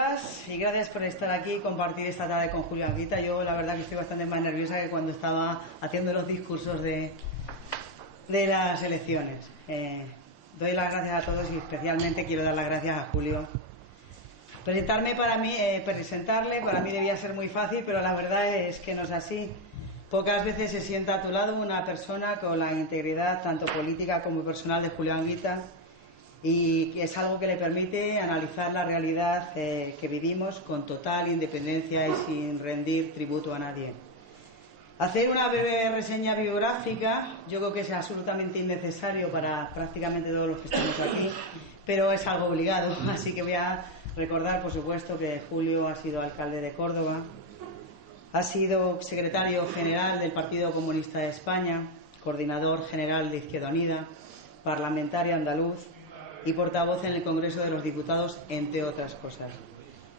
todas y gracias por estar aquí y compartir esta tarde con Julio Anguita. Yo la verdad que estoy bastante más nerviosa que cuando estaba haciendo los discursos de las elecciones. Doy las gracias a todos y especialmente quiero dar las gracias a Julio. Presentarle para mí debía ser muy fácil, pero la verdad es que no es así. Pocas veces se sienta a tu lado una persona con la integridad tanto política como personal de Julio Anguita, y es algo que le permite analizar la realidad que vivimos con total independencia y sin rendir tributo a nadie. Hacer una breve reseña biográfica yo creo que es absolutamente innecesario para prácticamente todos los que estamos aquí, pero es algo obligado, así que voy a recordar, por supuesto, que Julio ha sido alcalde de Córdoba, ha sido secretario general del Partido Comunista de España, coordinador general de Izquierda Unida, parlamentario andaluz y portavoz en el Congreso de los Diputados, entre otras cosas.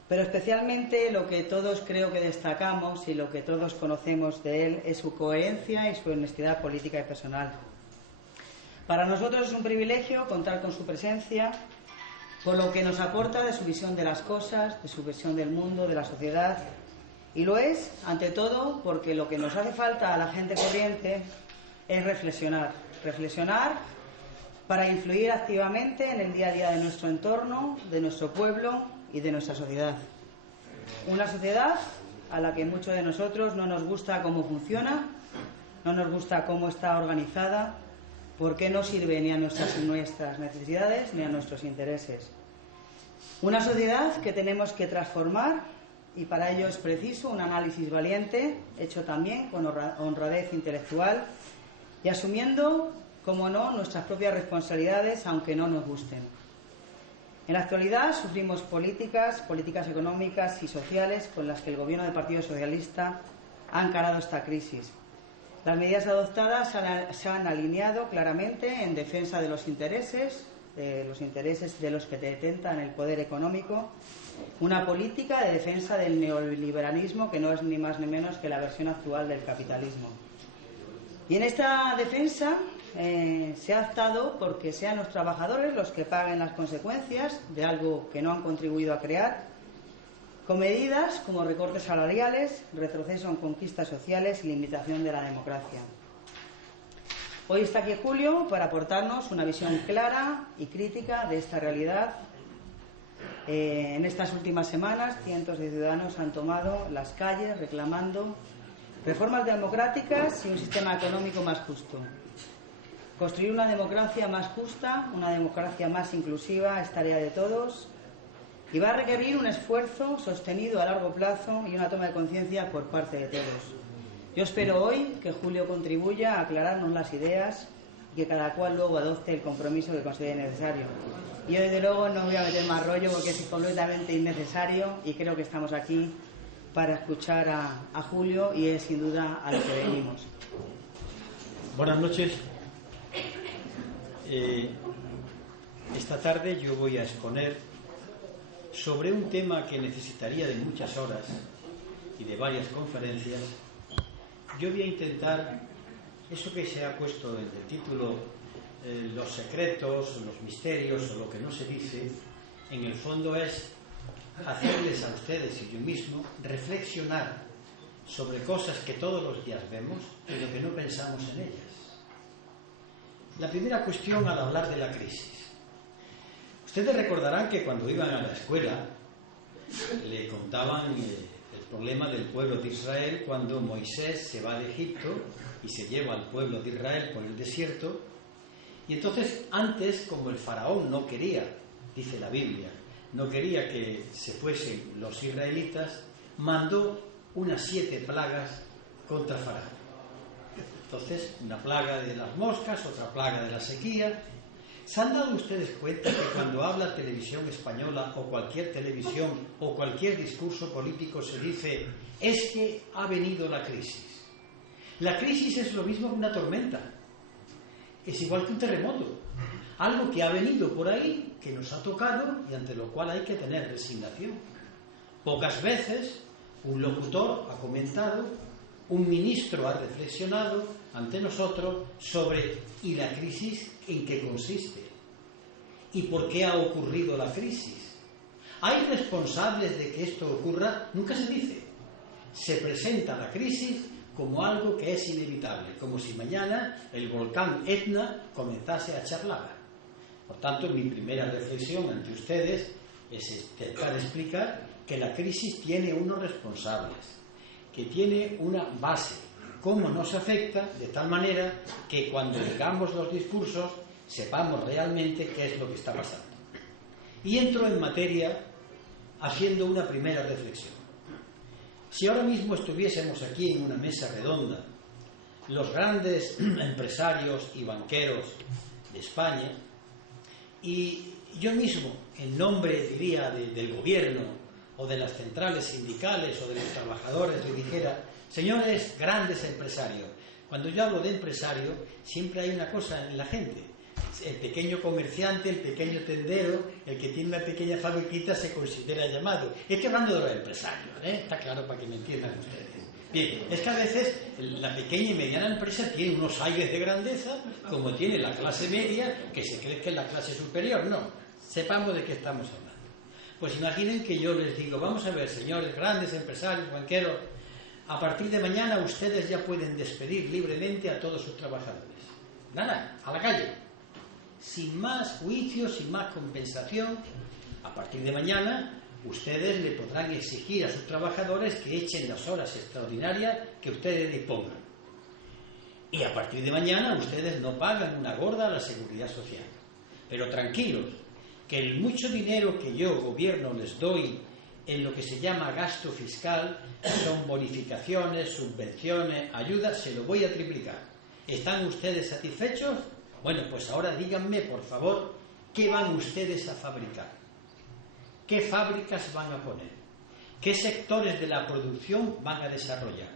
Pero especialmente lo que todos creo que destacamos y lo que todos conocemos de él es su coherencia y su honestidad política y personal. Para nosotros es un privilegio contar con su presencia, por lo que nos aporta de su visión de las cosas, de su visión del mundo, de la sociedad, y lo es, ante todo, porque lo que nos hace falta a la gente corriente es reflexionar para influir activamente en el día a día de nuestro entorno, de nuestro pueblo y de nuestra sociedad. Una sociedad a la que muchos de nosotros no nos gusta cómo funciona, no nos gusta cómo está organizada, porque no sirve ni a nuestras necesidades ni a nuestros intereses. Una sociedad que tenemos que transformar, y para ello es preciso un análisis valiente, hecho también con honradez intelectual y asumiendo, como no, nuestras propias responsabilidades, aunque no nos gusten. En la actualidad sufrimos políticas económicas y sociales con las que el gobierno del Partido Socialista ha encarado esta crisis. Las medidas adoptadas se han alineado claramente en defensa de los intereses de los que detentan el poder económico, una política de defensa del neoliberalismo que no es ni más ni menos que la versión actual del capitalismo. Y en esta defensa se ha optado porque sean los trabajadores los que paguen las consecuencias de algo que no han contribuido a crear, con medidas como recortes salariales, retroceso en conquistas sociales y limitación de la democracia. Hoy está aquí Julio para aportarnos una visión clara y crítica de esta realidad. En estas últimas semanas, cientos de ciudadanos han tomado las calles reclamando reformas democráticas y un sistema económico más justo. Construir una democracia más justa, una democracia más inclusiva, es tarea de todos y va a requerir un esfuerzo sostenido a largo plazo y una toma de conciencia por parte de todos. Yo espero hoy que Julio contribuya a aclararnos las ideas y que cada cual luego adopte el compromiso que considere necesario. Yo desde luego no voy a meter más rollo porque es completamente innecesario y creo que estamos aquí para escuchar a Julio y es sin duda a lo que venimos. Buenas noches. Esta tarde yo voy a exponer sobre un tema que necesitaría de muchas horas y de varias conferencias. Yo voy a intentar, eso que se ha puesto en el título, los secretos, los misterios o lo que no se dice, en el fondo es hacerles a ustedes y yo mismo reflexionar sobre cosas que todos los días vemos pero que no pensamos en ellas. La primera cuestión al hablar de la crisis. Ustedes recordarán que cuando iban a la escuela le contaban el problema del pueblo de Israel cuando Moisés se va de Egipto y se lleva al pueblo de Israel por el desierto, y entonces antes, como el faraón no quería, dice la Biblia, no quería que se fuesen los israelitas, mandó unas 7 plagas contra faraón. Entonces, una plaga de las moscas, otra plaga de la sequía. ¿Se han dado ustedes cuenta que cuando habla Televisión Española o cualquier televisión o cualquier discurso político se dice es que ha venido la crisis? La crisis es lo mismo que una tormenta, es igual que un terremoto, algo que ha venido por ahí, que nos ha tocado y ante lo cual hay que tener resignación. Pocas veces un locutor ha comentado, un ministro ha reflexionado ante nosotros sobre ¿y la crisis en qué consiste? ¿Y por qué ha ocurrido la crisis? ¿Hay responsables de que esto ocurra? Nunca se dice. Se presenta la crisis como algo que es inevitable, como si mañana el volcán Etna comenzase a echar lava. Por tanto, mi primera reflexión ante ustedes es intentar explicar que la crisis tiene unos responsables, que tiene una base, cómo nos afecta, de tal manera que cuando digamos los discursos sepamos realmente qué es lo que está pasando. Y entro en materia haciendo una primera reflexión. Si ahora mismo estuviésemos aquí en una mesa redonda, los grandes empresarios y banqueros de España, y yo mismo, en nombre, diría, del gobierno o de las centrales sindicales o de los trabajadores, le dijera: señores grandes empresarios. Cuando yo hablo de empresario, siempre hay una cosa en la gente. El pequeño comerciante, el pequeño tendero, el que tiene una pequeña fabriquita se considera llamado. Estoy hablando de los empresarios, ¿eh? Está claro para que me entiendan ustedes. Bien, es que a veces la pequeña y mediana empresa tiene unos aires de grandeza, como tiene la clase media, que se cree que es la clase superior. No, sepamos de qué estamos hablando. Pues imaginen que yo les digo: vamos a ver, señores grandes empresarios, banqueros, a partir de mañana ustedes ya pueden despedir libremente a todos sus trabajadores. Nada, a la calle. Sin más juicios, sin más compensación. A partir de mañana ustedes le podrán exigir a sus trabajadores que echen las horas extraordinarias que ustedes dispongan. Y a partir de mañana ustedes no pagan una gorda a la seguridad social. Pero tranquilos, que el mucho dinero que yo, gobierno, les doy en lo que se llama gasto fiscal, son bonificaciones, subvenciones, ayudas, se lo voy a triplicar. ¿Están ustedes satisfechos? Bueno, pues ahora díganme, por favor, ¿qué van ustedes a fabricar? ¿Qué fábricas van a poner? ¿Qué sectores de la producción van a desarrollar?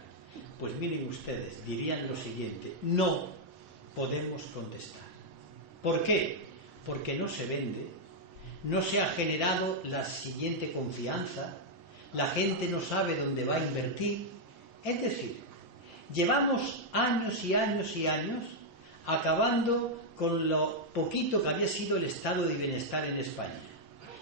Pues miren ustedes, dirían lo siguiente: no podemos contestar. ¿Por qué? Porque no se vende, no se ha generado la siguiente confianza, la gente no sabe dónde va a invertir. Es decir, llevamos años y años y años acabando con lo poquito que había sido el estado de bienestar en España.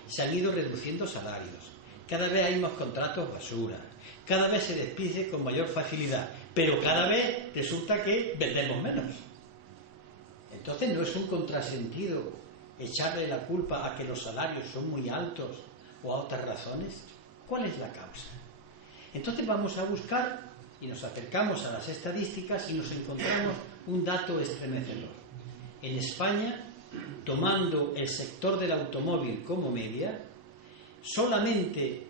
Se han ido reduciendo salarios, cada vez hay más contratos basura, cada vez se despide con mayor facilidad, pero cada vez resulta que vendemos menos. Entonces, ¿no es un contrasentido echarle la culpa a que los salarios son muy altos o a otras razones? ¿Cuál es la causa? Entonces vamos a buscar y nos acercamos a las estadísticas y nos encontramos un dato estremecedor. En España, tomando el sector del automóvil como media, solamente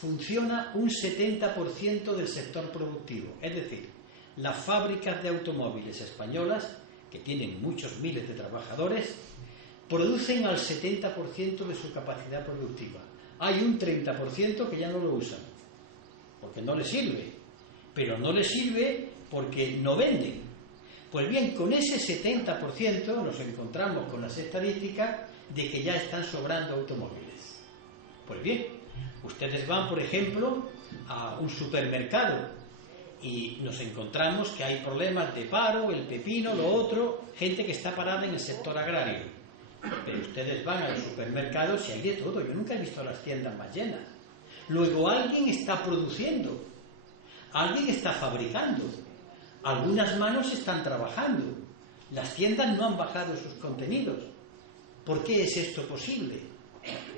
funciona un 70% del sector productivo. Es decir, las fábricas de automóviles españolas, que tienen muchos miles de trabajadores, producen al 70% de su capacidad productiva. Hay un 30% que ya no lo usan, porque no les sirve. Pero no les sirve porque no venden. Pues bien, con ese 70% nos encontramos con las estadísticas de que ya están sobrando automóviles. Pues bien, ustedes van, por ejemplo, a un supermercado y nos encontramos que hay problemas de paro, el pepino, lo otro, gente que está parada en el sector agrario. Pero ustedes van a los supermercados y hay de todo. Yo nunca he visto las tiendas más llenas. Luego alguien está produciendo, alguien está fabricando, algunas manos están trabajando. Las tiendas no han bajado sus contenidos. ¿Por qué es esto posible?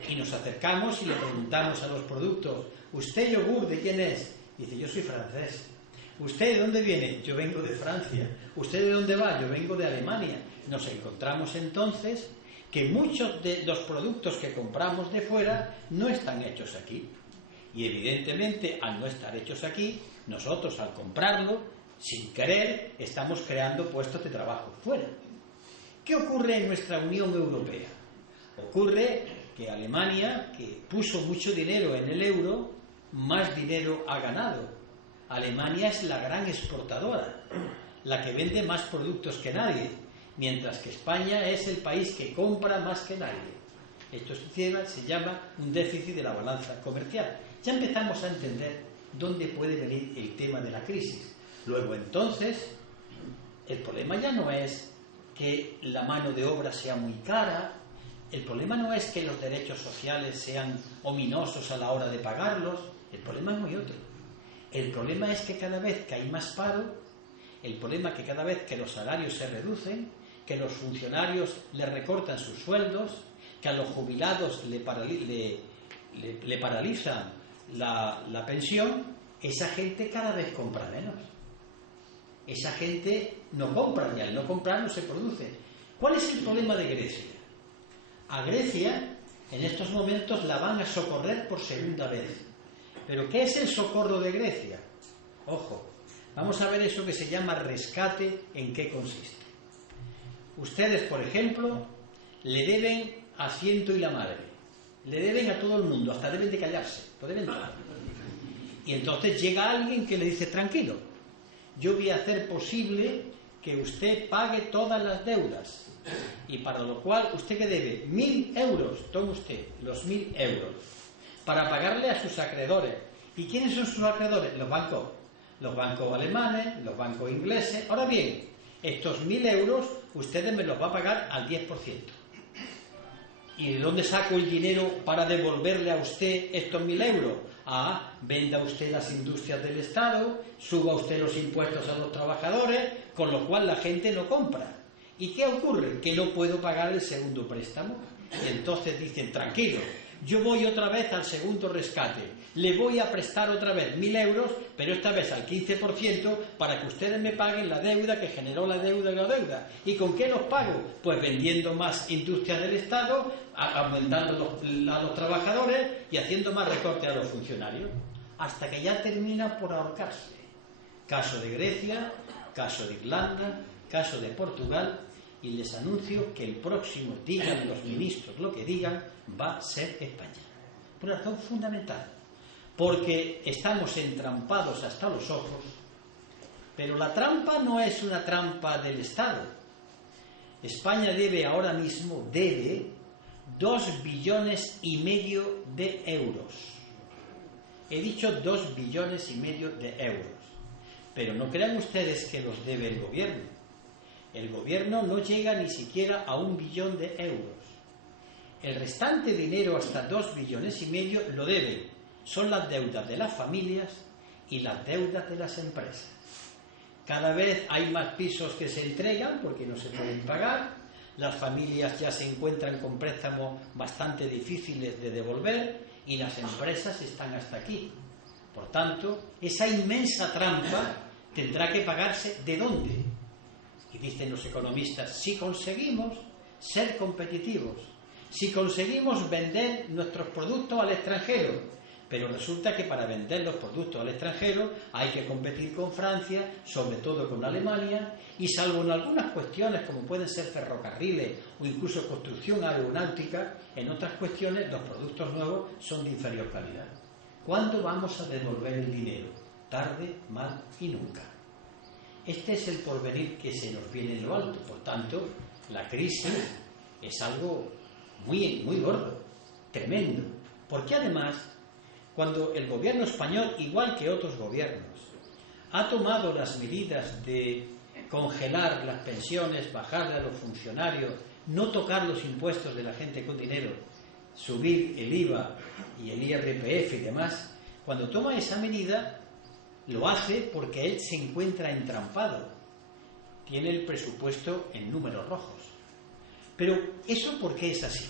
Y nos acercamos y le preguntamos a los productos: ¿usted yogur de quién es? Dice: yo soy francés. ¿Usted de dónde viene? Yo vengo de Francia. ¿Usted de dónde va? Yo vengo de Alemania. Nos encontramos entonces que muchos de los productos que compramos de fuera no están hechos aquí. Y evidentemente, al no estar hechos aquí, nosotros al comprarlo, sin querer, estamos creando puestos de trabajo fuera. ¿Qué ocurre en nuestra Unión Europea? Ocurre que Alemania, que puso mucho dinero en el euro, más dinero ha ganado. Alemania es la gran exportadora, la que vende más productos que nadie, mientras que España es el país que compra más que nadie. Esto se llama un déficit de la balanza comercial. Ya empezamos a entender dónde puede venir el tema de la crisis. Luego, entonces, el problema ya no es que la mano de obra sea muy cara, el problema no es que los derechos sociales sean ominosos a la hora de pagarlos, el problema es muy otro. El problema es que cada vez que hay más paro, el problema es que cada vez que los salarios se reducen, que los funcionarios le recortan sus sueldos, que a los jubilados le paralizan la pensión, esa gente cada vez compra menos. Esa gente no compra, y al no comprar no se produce. ¿Cuál es el problema de Grecia? A Grecia, en estos momentos, la van a socorrer por segunda vez. ¿Pero qué es el socorro de Grecia? Ojo, vamos a ver eso que se llama rescate, en qué consiste. Ustedes, por ejemplo, le deben a Ciento y la Madre, le deben a todo el mundo, hasta deben de callarse, lo deben todo. Y entonces llega alguien que le dice, tranquilo, yo voy a hacer posible que usted pague todas las deudas, y para lo cual usted que debe 1.000 euros, tome usted los 1.000 euros, para pagarle a sus acreedores. ¿Y quiénes son sus acreedores? Los bancos alemanes, los bancos ingleses. Ahora bien, estos 1.000 euros ustedes me los va a pagar al 10%. ¿Y de dónde saco el dinero para devolverle a usted estos 1.000 euros? Venda usted las industrias del Estado, suba usted los impuestos a los trabajadores, con lo cual la gente no compra. ¿Y qué ocurre? Que no puedo pagar el segundo préstamo. Entonces dicen, tranquilo, yo voy otra vez al segundo rescate, le voy a prestar otra vez 1.000 euros, pero esta vez al 15%, para que ustedes me paguen la deuda que generó la deuda y la deuda. ¿Y con qué los pago? Pues vendiendo más industrias del Estado, aumentando a los trabajadores y haciendo más recortes a los funcionarios, hasta que ya termina por ahorcarse. Caso de Grecia, caso de Irlanda, caso de Portugal, y les anuncio que el próximo, digan los ministros lo que digan, va a ser España. Por una razón fundamental, porque estamos entrampados hasta los ojos, pero la trampa no es una trampa del Estado. España debe ahora mismo, 2,5 billones de euros. He dicho 2,5 billones de euros. Pero no crean ustedes que los debe el gobierno. El gobierno no llega ni siquiera a 1 billón de euros. El restante dinero, hasta 2,5 billones, lo deben. Son las deudas de las familias y las deudas de las empresas. Cada vez hay más pisos que se entregan porque no se pueden pagar. Las familias ya se encuentran con préstamos bastante difíciles de devolver y las empresas están hasta aquí. Por tanto, esa inmensa trampa tendrá que pagarse ¿de dónde? Y dicen los economistas, si conseguimos ser competitivos, si conseguimos vender nuestros productos al extranjero, pero resulta que para vender los productos al extranjero hay que competir con Francia, sobre todo con Alemania, y salvo en algunas cuestiones como pueden ser ferrocarriles o incluso construcción aeronáutica, en otras cuestiones los productos nuevos son de inferior calidad. ¿Cuándo vamos a devolver el dinero? Tarde, mal y nunca. Este es el porvenir que se nos viene en lo alto. Por tanto, la crisis es algo muy, muy gordo, tremendo. Porque además, cuando el gobierno español, igual que otros gobiernos, ha tomado las medidas de congelar las pensiones, bajarle a los funcionarios, no tocar los impuestos de la gente con dinero, subir el IVA y el IRPF y demás, cuando toma esa medida, lo hace porque él se encuentra entrampado. Tiene el presupuesto en números rojos. Pero ¿eso por qué es así?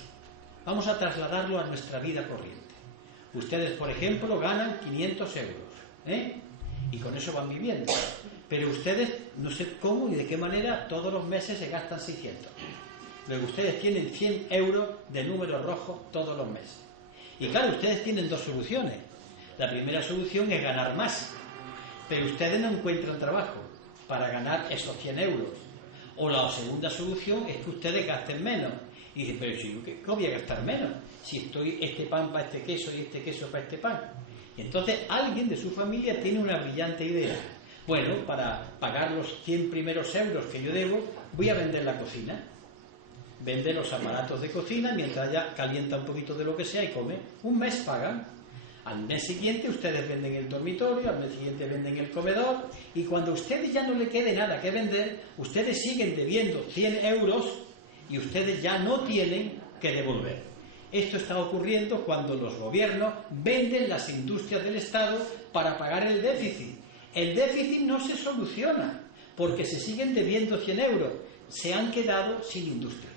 Vamos a trasladarlo a nuestra vida corriente. Ustedes, por ejemplo, ganan 500 euros, y con eso van viviendo. Pero ustedes, no sé cómo y de qué manera, todos los meses se gastan 600. Luego ustedes tienen 100 euros de números rojos todos los meses. Y claro, ustedes tienen dos soluciones. La primera solución es ganar más. Pero ustedes no encuentran trabajo para ganar esos 100 euros. O la segunda solución es que ustedes gasten menos. Y dicen, pero si ¿qué voy a gastar menos? Si estoy este pan para este queso y este queso para este pan. Y entonces alguien de su familia tiene una brillante idea. Bueno, para pagar los 100 primeros euros que yo debo, voy a vender la cocina. Vende los aparatos de cocina mientras ya calienta un poquito de lo que sea y come. Un mes pagan. Al mes siguiente ustedes venden el dormitorio, al mes siguiente venden el comedor, y cuando a ustedes ya no le quede nada que vender, ustedes siguen debiendo 100 euros y ustedes ya no tienen que devolver. Esto está ocurriendo cuando los gobiernos venden las industrias del Estado para pagar el déficit. El déficit no se soluciona porque se siguen debiendo 100 euros. Se han quedado sin industria.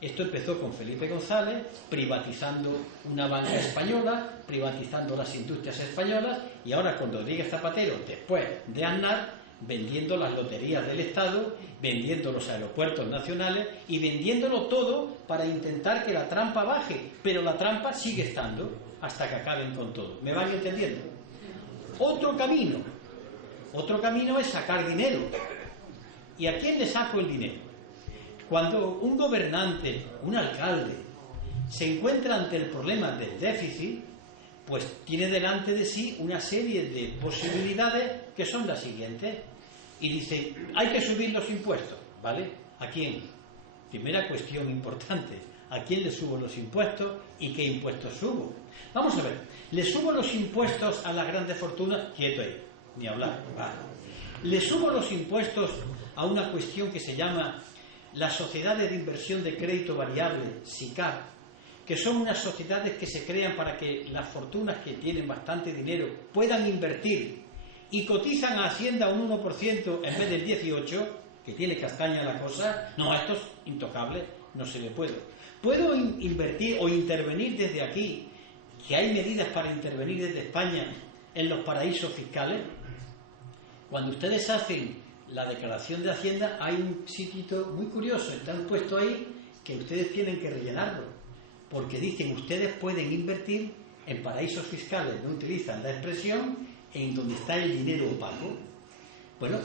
Esto empezó con Felipe González, privatizando una banca española, privatizando las industrias españolas, y ahora con Rodríguez Zapatero, después de Aznar, vendiendo las loterías del Estado, vendiendo los aeropuertos nacionales y vendiéndolo todo para intentar que la trampa baje. Pero la trampa sigue estando hasta que acaben con todo. ¿Me van entendiendo? Otro camino es sacar dinero. ¿Y a quién le saco el dinero? Cuando un gobernante, un alcalde, se encuentra ante el problema del déficit, pues tiene delante de sí una serie de posibilidades que son las siguientes. Y dice, hay que subir los impuestos, ¿vale? ¿A quién? Primera cuestión importante, ¿a quién le subo los impuestos y qué impuestos subo? Vamos a ver, ¿le subo los impuestos a las grandes fortunas? Quieto ahí, ni hablar, vale. ¿Le subo los impuestos a una cuestión que se llama las sociedades de inversión de crédito variable, SICAV, que son unas sociedades que se crean para que las fortunas que tienen bastante dinero puedan invertir y cotizan a Hacienda un 1% en vez del 18%, que tiene castaña la cosa? No, esto es intocable, no se le puede. ¿Puedo invertir o intervenir desde aquí, que hay medidas para intervenir desde España en los paraísos fiscales? Cuando ustedes hacen la declaración de Hacienda hay un sitio muy curioso, está puesto ahí, que ustedes tienen que rellenarlo, porque dicen ustedes pueden invertir en paraísos fiscales, no utilizan la expresión en donde está el dinero opaco. Bueno,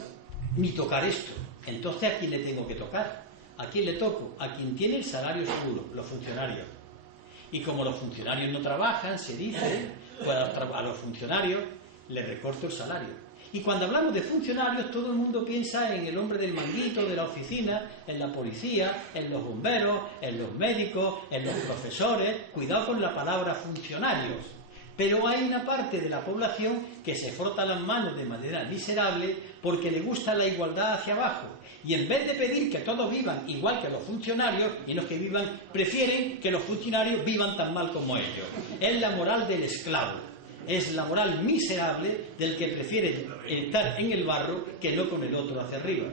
ni tocar esto. Entonces, ¿a quién le tengo que tocar? ¿A quién le toco? A quien tiene el salario seguro, los funcionarios. Y como los funcionarios no trabajan, se dice, pues a los funcionarios les recorto el salario. Y cuando hablamos de funcionarios, todo el mundo piensa en el hombre del manguito, de la oficina, en la policía, en los bomberos, en los médicos, en los profesores. Cuidado con la palabra funcionarios. Pero hay una parte de la población que se frota las manos de manera miserable porque le gusta la igualdad hacia abajo. Y en vez de pedir que todos vivan igual que los funcionarios, y no que vivan, prefieren que los funcionarios vivan tan mal como ellos. Es la moral del esclavo. Es la moral miserable del que prefiere estar en el barro que no con el otro hacia arriba.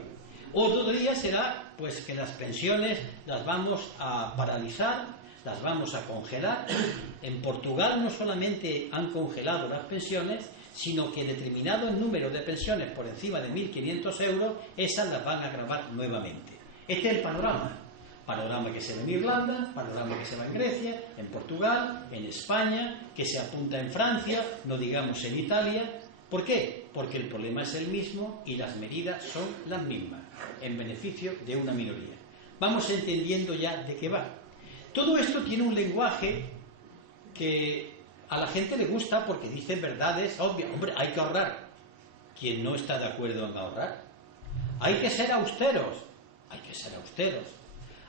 Otro día será pues que las pensiones las vamos a paralizar, las vamos a congelar. En Portugal no solamente han congelado las pensiones, sino que determinado número de pensiones por encima de 1.500 euros, esas las van a gravar nuevamente. Este es el panorama. Panorama que se ve en Irlanda, panorama que se va en Grecia, en Portugal, en España, que se apunta en Francia, no digamos en Italia. ¿Por qué? Porque el problema es el mismo y las medidas son las mismas, en beneficio de una minoría. Vamos entendiendo ya de qué va. Todo esto tiene un lenguaje que a la gente le gusta porque dice verdades obvias. Hombre, hay que ahorrar. ¿Quién no está de acuerdo en ahorrar? Hay que ser austeros. Hay que ser austeros.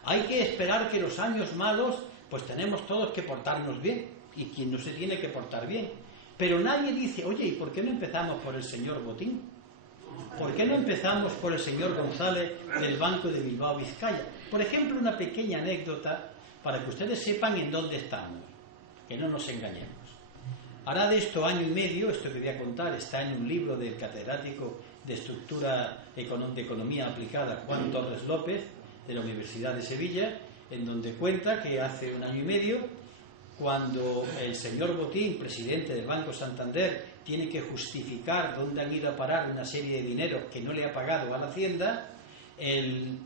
Hay que esperar que los años malos, pues tenemos todos que portarnos bien, y quien no se tiene que portar bien. Pero nadie dice, oye, ¿y por qué no empezamos por el señor Botín? ¿Por qué no empezamos por el señor González del Banco de Bilbao Vizcaya? Por ejemplo, una pequeña anécdota para que ustedes sepan en dónde estamos, que no nos engañemos. Hará de esto año y medio, esto que voy a contar está en un libro del catedrático de Estructura de Economía Aplicada, Juan Torres López, de la Universidad de Sevilla, en donde cuenta que hace un año y medio, cuando el señor Botín, presidente del Banco Santander, tiene que justificar dónde han ido a parar una serie de dinero que no le ha pagado a la Hacienda, el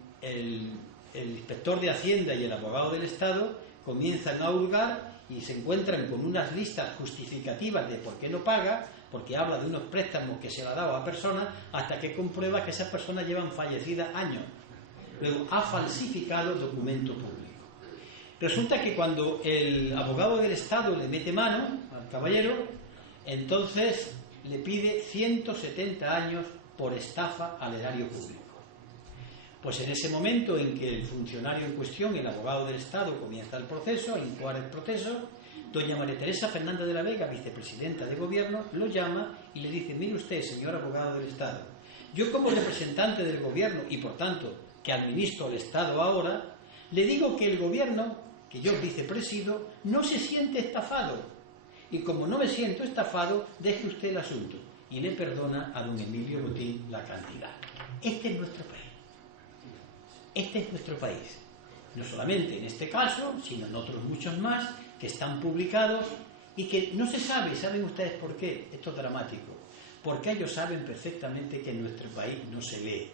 inspector de Hacienda y el abogado del Estado comienzan a hurgar y se encuentran con unas listas justificativas de por qué no paga, porque habla de unos préstamos que se le ha dado a personas, hasta que comprueba que esas personas llevan fallecidas años. Luego ha falsificado documento público. Resulta que cuando el abogado del Estado le mete mano al caballero, entonces le pide 170 años por estafa al erario público. Pues en ese momento en que el funcionario en cuestión, el abogado del Estado, comienza el proceso, a incoar el proceso, doña María Teresa Fernández de la Vega, vicepresidenta de Gobierno, lo llama y le dice, mire usted, señor abogado del Estado, yo como representante del Gobierno y por tanto que administro el Estado ahora, le digo que el Gobierno que yo vicepresido, no se siente estafado. Y como no me siento estafado, deje usted el asunto. Y le perdona a don Emilio Botín la cantidad. Este es nuestro país. Este es nuestro país. No solamente en este caso, sino en otros muchos más que están publicados y que no se sabe. ¿Saben ustedes por qué? Esto es dramático. Porque ellos saben perfectamente que en nuestro país no se lee.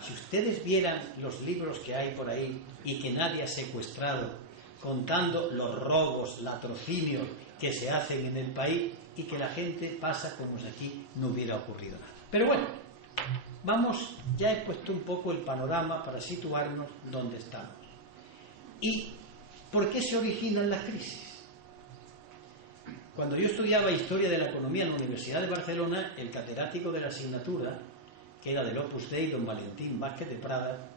Si ustedes vieran los libros que hay por ahí y que nadie ha secuestrado, contando los robos, latrocinios que se hacen en el país y que la gente pasa como si aquí no hubiera ocurrido nada. Pero bueno, vamos, ya he puesto un poco el panorama para situarnos donde estamos. ¿Y por qué se originan las crisis? Cuando yo estudiaba Historia de la Economía en la Universidad de Barcelona, el catedrático de la asignatura, que era del Opus Dei, don Valentín Vázquez de Prada,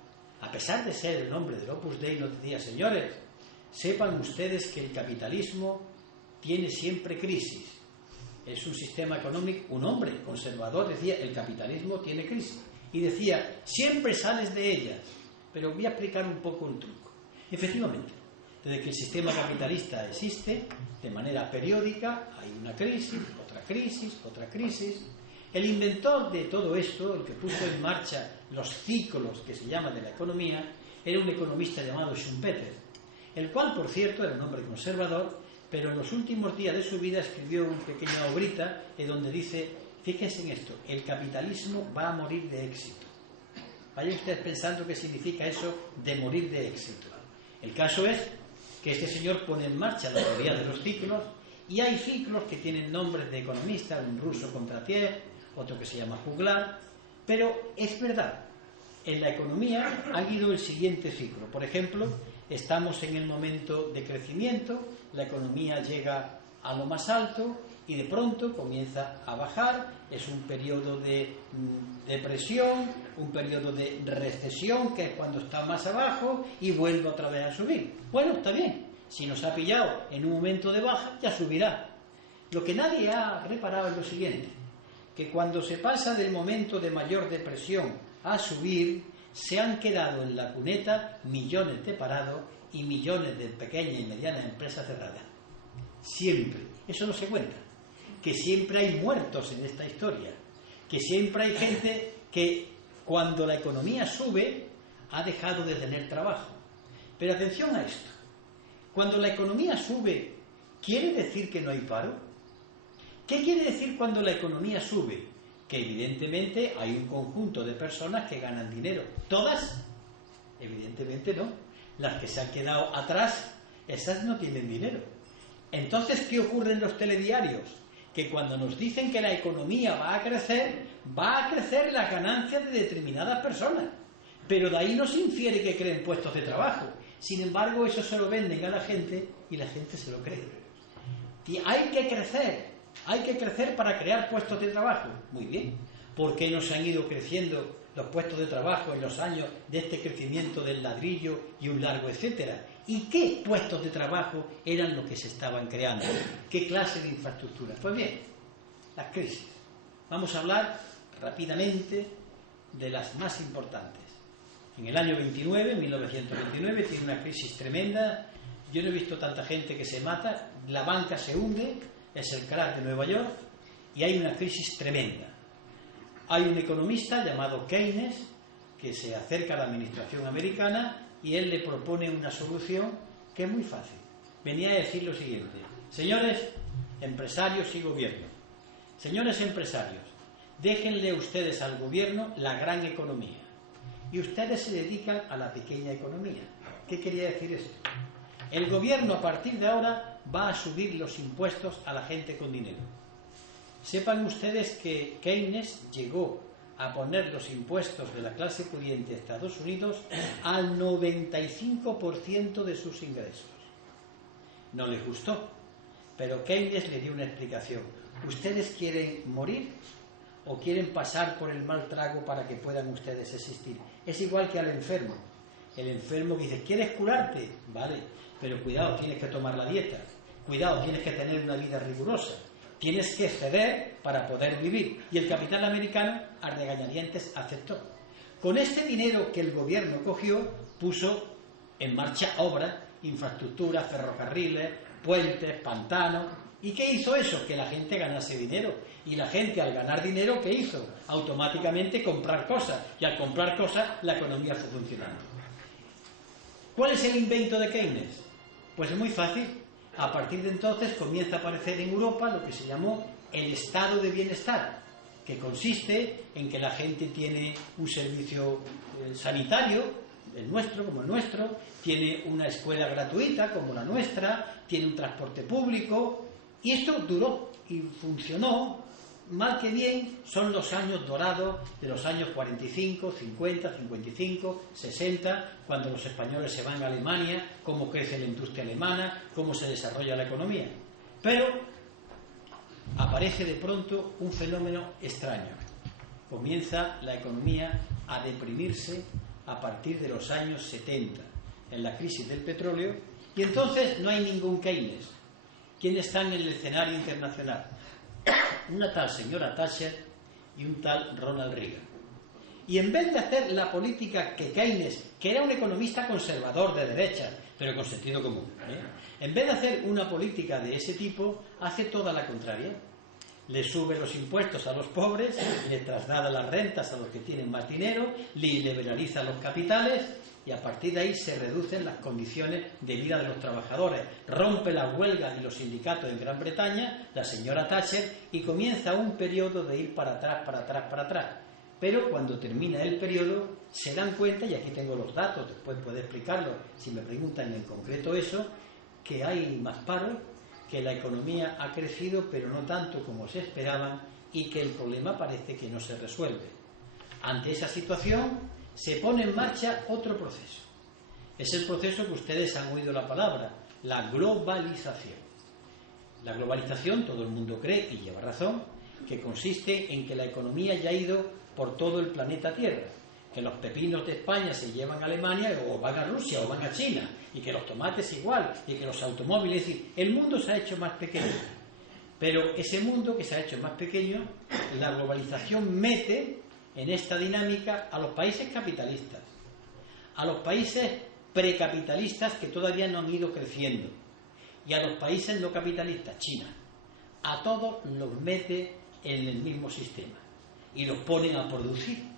a pesar de ser el nombre del Opus Dei, nos decía: señores, sepan ustedes que el capitalismo tiene siempre crisis. Es un sistema económico, un hombre conservador decía: el capitalismo tiene crisis. Y decía: siempre sales de ellas. Pero voy a explicar un poco el truco. Efectivamente, desde que el sistema capitalista existe, de manera periódica, hay una crisis, otra crisis, otra crisis. El inventor de todo esto, el que puso en marcha los ciclos que se llaman de la economía, era un economista llamado Schumpeter, el cual, por cierto, era un hombre conservador, pero en los últimos días de su vida escribió una pequeña obrita en donde dice: fíjense en esto, el capitalismo va a morir de éxito. Vayan ustedes pensando qué significa eso de morir de éxito. El caso es que este señor pone en marcha la teoría de los ciclos, y hay ciclos que tienen nombres de economistas, un ruso Kondratiev, otro que se llama Juglar, pero es verdad, en la economía ha habido el siguiente ciclo. Por ejemplo, estamos en el momento de crecimiento, la economía llega a lo más alto y de pronto comienza a bajar, es un periodo de depresión, un periodo de recesión, que es cuando está más abajo, y vuelve otra vez a subir. Bueno, está bien, si nos ha pillado en un momento de baja, ya subirá. Lo que nadie ha reparado es lo siguiente, que cuando se pasa del momento de mayor depresión a subir, se han quedado en la cuneta millones de parados y millones de pequeñas y medianas empresas cerradas. Siempre. Eso no se cuenta. Que siempre hay muertos en esta historia. Que siempre hay gente que cuando la economía sube ha dejado de tener trabajo. Pero atención a esto. Cuando la economía sube, ¿quiere decir que no hay paro? ¿Qué quiere decir cuando la economía sube? Que evidentemente hay un conjunto de personas que ganan dinero. ¿Todas? Evidentemente no. Las que se han quedado atrás, esas no tienen dinero. Entonces, ¿qué ocurre en los telediarios? Que cuando nos dicen que la economía va a crecer las ganancias de determinadas personas. Pero de ahí no se infiere que creen puestos de trabajo. Sin embargo, eso se lo venden a la gente y la gente se lo cree. Y hay que crecer para crear puestos de trabajo. Muy bien. ¿Por qué no se han ido creciendo los puestos de trabajo en los años de este crecimiento del ladrillo y un largo etcétera? ¿Y qué puestos de trabajo eran los que se estaban creando? ¿Qué clase de infraestructura? Pues bien, las crisis. Vamos a hablar rápidamente de las más importantes. En el año 1929, tiene una crisis tremenda. Yo no he visto tanta gente que se mata. La banca se hunde, es el crack de Nueva York, y hay una crisis tremenda. Hay un economista llamado Keynes que se acerca a la administración americana y él le propone una solución que es muy fácil. Venía a decir lo siguiente: señores empresarios y gobierno, señores empresarios, déjenle ustedes al gobierno la gran economía y ustedes se dedican a la pequeña economía. ¿Qué quería decir esto? El gobierno a partir de ahora va a subir los impuestos a la gente con dinero. Sepan ustedes que Keynes llegó a poner los impuestos de la clase pudiente de Estados Unidos al 95% de sus ingresos. No les gustó, pero Keynes le dio una explicación. ¿Ustedes quieren morir o quieren pasar por el mal trago para que puedan ustedes existir? Es igual que al enfermo. El enfermo dice: ¿quieres curarte? Vale, pero cuidado, tienes que tomar la dieta. Cuidado, tienes que tener una vida rigurosa. Tienes que ceder para poder vivir. Y el capital americano, a regañadientes, aceptó. Con este dinero que el gobierno cogió, puso en marcha obras infraestructuras, ferrocarriles, puentes, pantanos. ¿Y qué hizo eso? Que la gente ganase dinero. Y la gente, al ganar dinero, ¿qué hizo? Automáticamente comprar cosas. Y al comprar cosas, la economía fue funcionando. ¿Cuál es el invento de Keynes? Pues es muy fácil. A partir de entonces comienza a aparecer en Europa lo que se llamó el estado de bienestar, que consiste en que la gente tiene un servicio sanitario, el nuestro como el nuestro, tiene una escuela gratuita como la nuestra, tiene un transporte público, y esto duró y funcionó. Mal que bien, son los años dorados de los años 45, 50, 55, 60, cuando los españoles se van a Alemania, cómo crece la industria alemana, cómo se desarrolla la economía. Pero aparece de pronto un fenómeno extraño. Comienza la economía a deprimirse a partir de los años 70, en la crisis del petróleo, y entonces no hay ningún Keynes. ¿Quiénes están en el escenario internacional? Una tal señora Thatcher y un tal Ronald Reagan. Y en vez de hacer la política que Keynes, que era un economista conservador de derecha, pero con sentido común, en vez de hacer una política de ese tipo, hace toda la contraria. Le sube los impuestos a los pobres, le traslada las rentas a los que tienen más dinero, le liberaliza los capitales, y a partir de ahí se reducen las condiciones de vida de los trabajadores. Rompe las huelgas y los sindicatos en Gran Bretaña, la señora Thatcher, y comienza un periodo de ir para atrás, para atrás, para atrás. Pero cuando termina el periodo, se dan cuenta, y aquí tengo los datos, después puedo explicarlo si me preguntan en concreto eso, que hay más paro, que la economía ha crecido, pero no tanto como se esperaban, y que el problema parece que no se resuelve. Ante esa situación, se pone en marcha otro proceso. Es el proceso que ustedes han oído la palabra, la globalización. La globalización, todo el mundo cree, y lleva razón, que consiste en que la economía ya ha ido por todo el planeta Tierra, que los pepinos de España se llevan a Alemania o van a Rusia o van a China, y que los tomates igual, y que los automóviles, es decir, el mundo se ha hecho más pequeño. Pero ese mundo que se ha hecho más pequeño, la globalización mete en esta dinámica a los países capitalistas, a los países precapitalistas que todavía no han ido creciendo, y a los países no capitalistas, China. A todos los mete en el mismo sistema y los ponen a producir.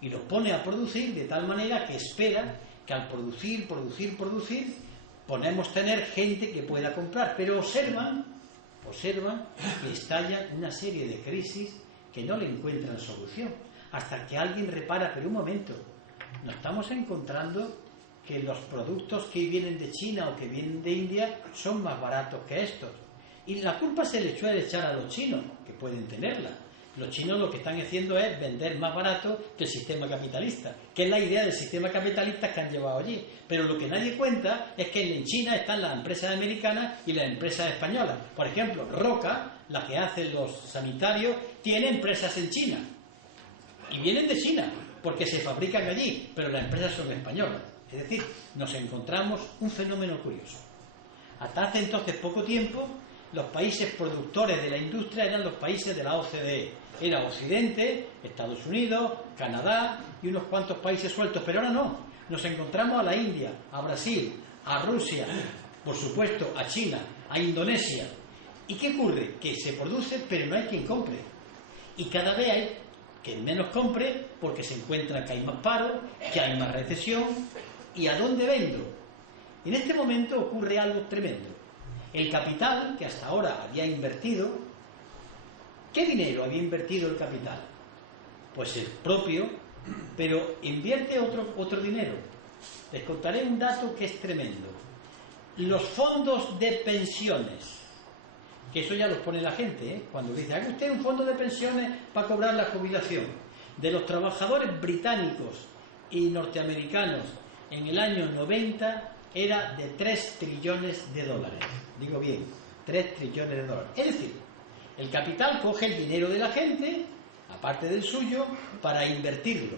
Y los pone a producir de tal manera que espera que al producir, podemos tener gente que pueda comprar. Pero observan que estallan una serie de crisis que no le encuentran solución. Hasta que alguien repara, pero un momento, nos estamos encontrando que los productos que vienen de China o que vienen de India son más baratos que estos. Y la culpa se le suele echar a los chinos, que pueden tenerla. Los chinos lo que están haciendo es vender más barato que el sistema capitalista, que es la idea del sistema capitalista que han llevado allí. Pero lo que nadie cuenta es que en China están las empresas americanas y las empresas españolas. Por ejemplo, Roca, la que hace los sanitarios, tiene empresas en China. Y vienen de China, porque se fabrican allí, pero las empresas son españolas. Es decir, nos encontramos un fenómeno curioso. Hasta hace entonces poco tiempo, los países productores de la industria eran los países de la OCDE. Era Occidente, Estados Unidos, Canadá y unos cuantos países sueltos. Pero ahora no. Nos encontramos a la India, a Brasil, a Rusia, por supuesto a China, a Indonesia. ¿Y qué ocurre? Que se produce, pero no hay quien compre. Y cada vez hay quien menos compre porque se encuentra que hay más paro, que hay más recesión. ¿Y a dónde vendo? En este momento ocurre algo tremendo. El capital, que hasta ahora había invertido, ¿qué dinero había invertido el capital? Pues el propio, pero invierte otro dinero. Les contaré un dato que es tremendo. Los fondos de pensiones, que eso ya los pone la gente, cuando dice, haga usted un fondo de pensiones para cobrar la jubilación, de los trabajadores británicos y norteamericanos en el año 90 era de 3 trillones de dólares. Digo bien, 3 trillones de dólares. Es decir, el capital coge el dinero de la gente, aparte del suyo, para invertirlo.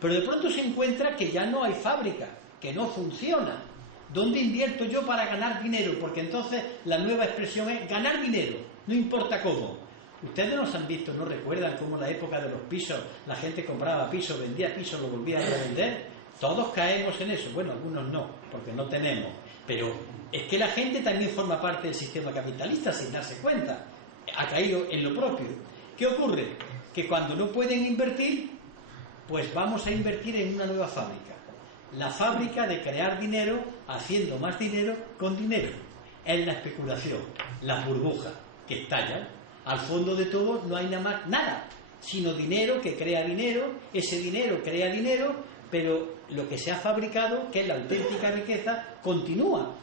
Pero de pronto se encuentra que ya no hay fábrica, que no funciona. ¿Dónde invierto yo para ganar dinero? Porque entonces la nueva expresión es ganar dinero, no importa cómo. Ustedes nos han visto, ¿no recuerdan cómo en la época de los pisos la gente compraba pisos, vendía pisos, lo volvía a revender? Todos caemos en eso. Bueno, algunos no, porque no tenemos. Pero es que la gente también forma parte del sistema capitalista sin darse cuenta. Ha caído en lo propio. ¿Qué ocurre? Que cuando no pueden invertir, pues vamos a invertir en una nueva fábrica. La fábrica de crear dinero, haciendo más dinero con dinero. Es la especulación, las burbujas que estallan. Al fondo de todo no hay nada, sino dinero que crea dinero, ese dinero crea dinero, pero lo que se ha fabricado, que es la auténtica riqueza, continúa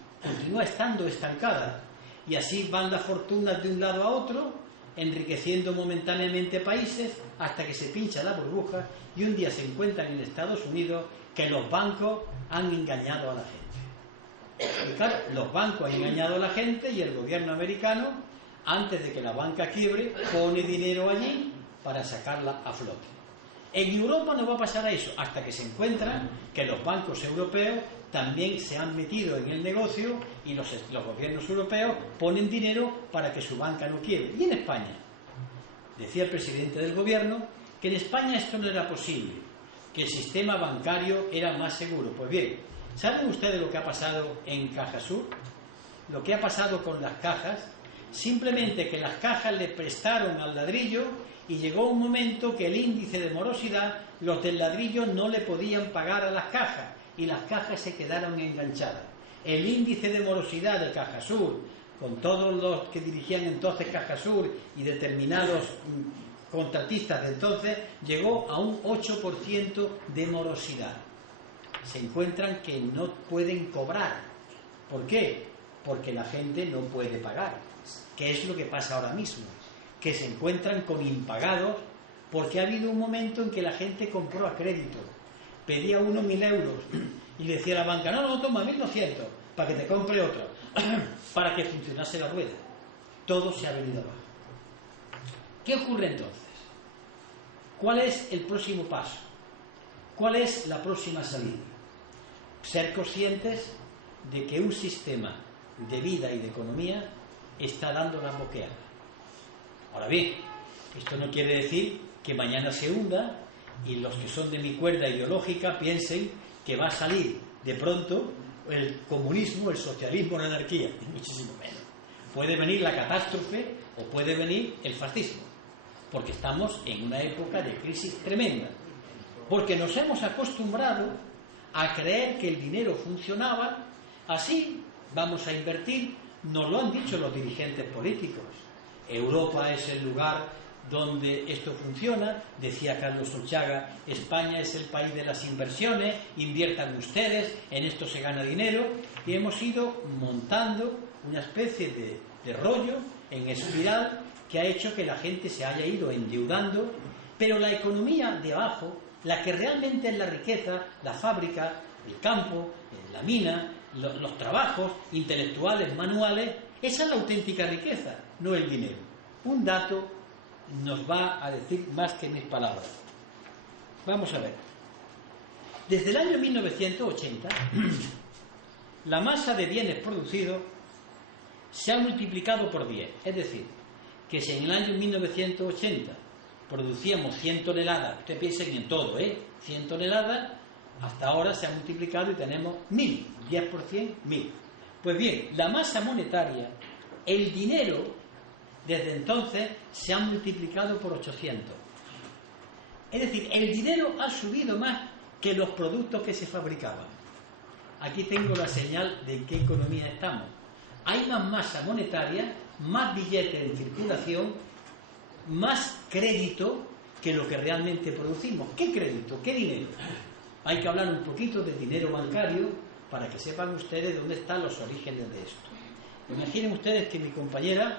estando estancada. Y así van las fortunas de un lado a otro, enriqueciendo momentáneamente países, hasta que se pincha la burbuja y un día se encuentran en Estados Unidos que los bancos han engañado a la gente. Y claro, los bancos han engañado a la gente y el gobierno americano, antes de que la banca quiebre, pone dinero allí para sacarla a flote. En Europa no va a pasar a eso, hasta que se encuentran que los bancos europeos también se han metido en el negocio y los gobiernos europeos ponen dinero para que su banca no quiebre. Y en España, decía el presidente del gobierno que en España esto no era posible, que el sistema bancario era más seguro. Pues bien, ¿saben ustedes lo que ha pasado en Cajasur? Lo que ha pasado con las cajas, simplemente que las cajas le prestaron al ladrillo y llegó un momento que el índice de morosidad, los del ladrillo no le podían pagar a las cajas y las cajas se quedaron enganchadas. El índice de morosidad de Cajasur, con todos los que dirigían entonces Cajasur y determinados contratistas de entonces, llegó a un 8% de morosidad. Se encuentran que no pueden cobrar. ¿Por qué? Porque la gente no puede pagar. ¿Qué es lo que pasa ahora mismo? Que se encuentran con impagados porque ha habido un momento en que la gente compró a crédito. Pedía uno 1.000 euros y le decía a la banca, no, toma 1.200 para que te compre otro, para que funcionase la rueda. Todo se ha venido abajo. ¿Qué ocurre entonces? ¿Cuál es el próximo paso? ¿Cuál es la próxima salida? Ser conscientes de que un sistema de vida y de economía está dando la boqueada. Ahora bien, esto no quiere decir que mañana se hunda y los que son de mi cuerda ideológica piensen que va a salir de pronto el comunismo, el socialismo, la anarquía, y muchísimo menos. Puede venir la catástrofe o puede venir el fascismo, porque estamos en una época de crisis tremenda, porque nos hemos acostumbrado a creer que el dinero funcionaba, así vamos a invertir, nos lo han dicho los dirigentes políticos. Europa es el lugar donde esto funciona, decía Carlos Solchaga, España es el país de las inversiones, inviertan ustedes, en esto se gana dinero, y hemos ido montando una especie de rollo en espiral que ha hecho que la gente se haya ido endeudando, pero la economía de abajo, la que realmente es la riqueza, la fábrica, el campo, la mina, los trabajos intelectuales, manuales, esa es la auténtica riqueza, no el dinero. Un dato nos va a decir más que mis palabras. Vamos a ver. Desde el año 1980, la masa de bienes producidos se ha multiplicado por 10. Es decir, que si en el año 1980 producíamos 100 toneladas, ustedes piensen en todo, 100 toneladas, hasta ahora se ha multiplicado y tenemos 1.000, 10%, 1.000. Pues bien, la masa monetaria, el dinero, desde entonces se ha multiplicado por 800. Es decir, el dinero ha subido más que los productos que se fabricaban. Aquí tengo la señal de en qué economía estamos. Hay más masa monetaria, más billetes en circulación, más crédito que lo que realmente producimos. ¿Qué crédito? ¿Qué dinero? Hay que hablar un poquito de dinero bancario para que sepan ustedes dónde están los orígenes de esto. Imaginen ustedes que mi compañera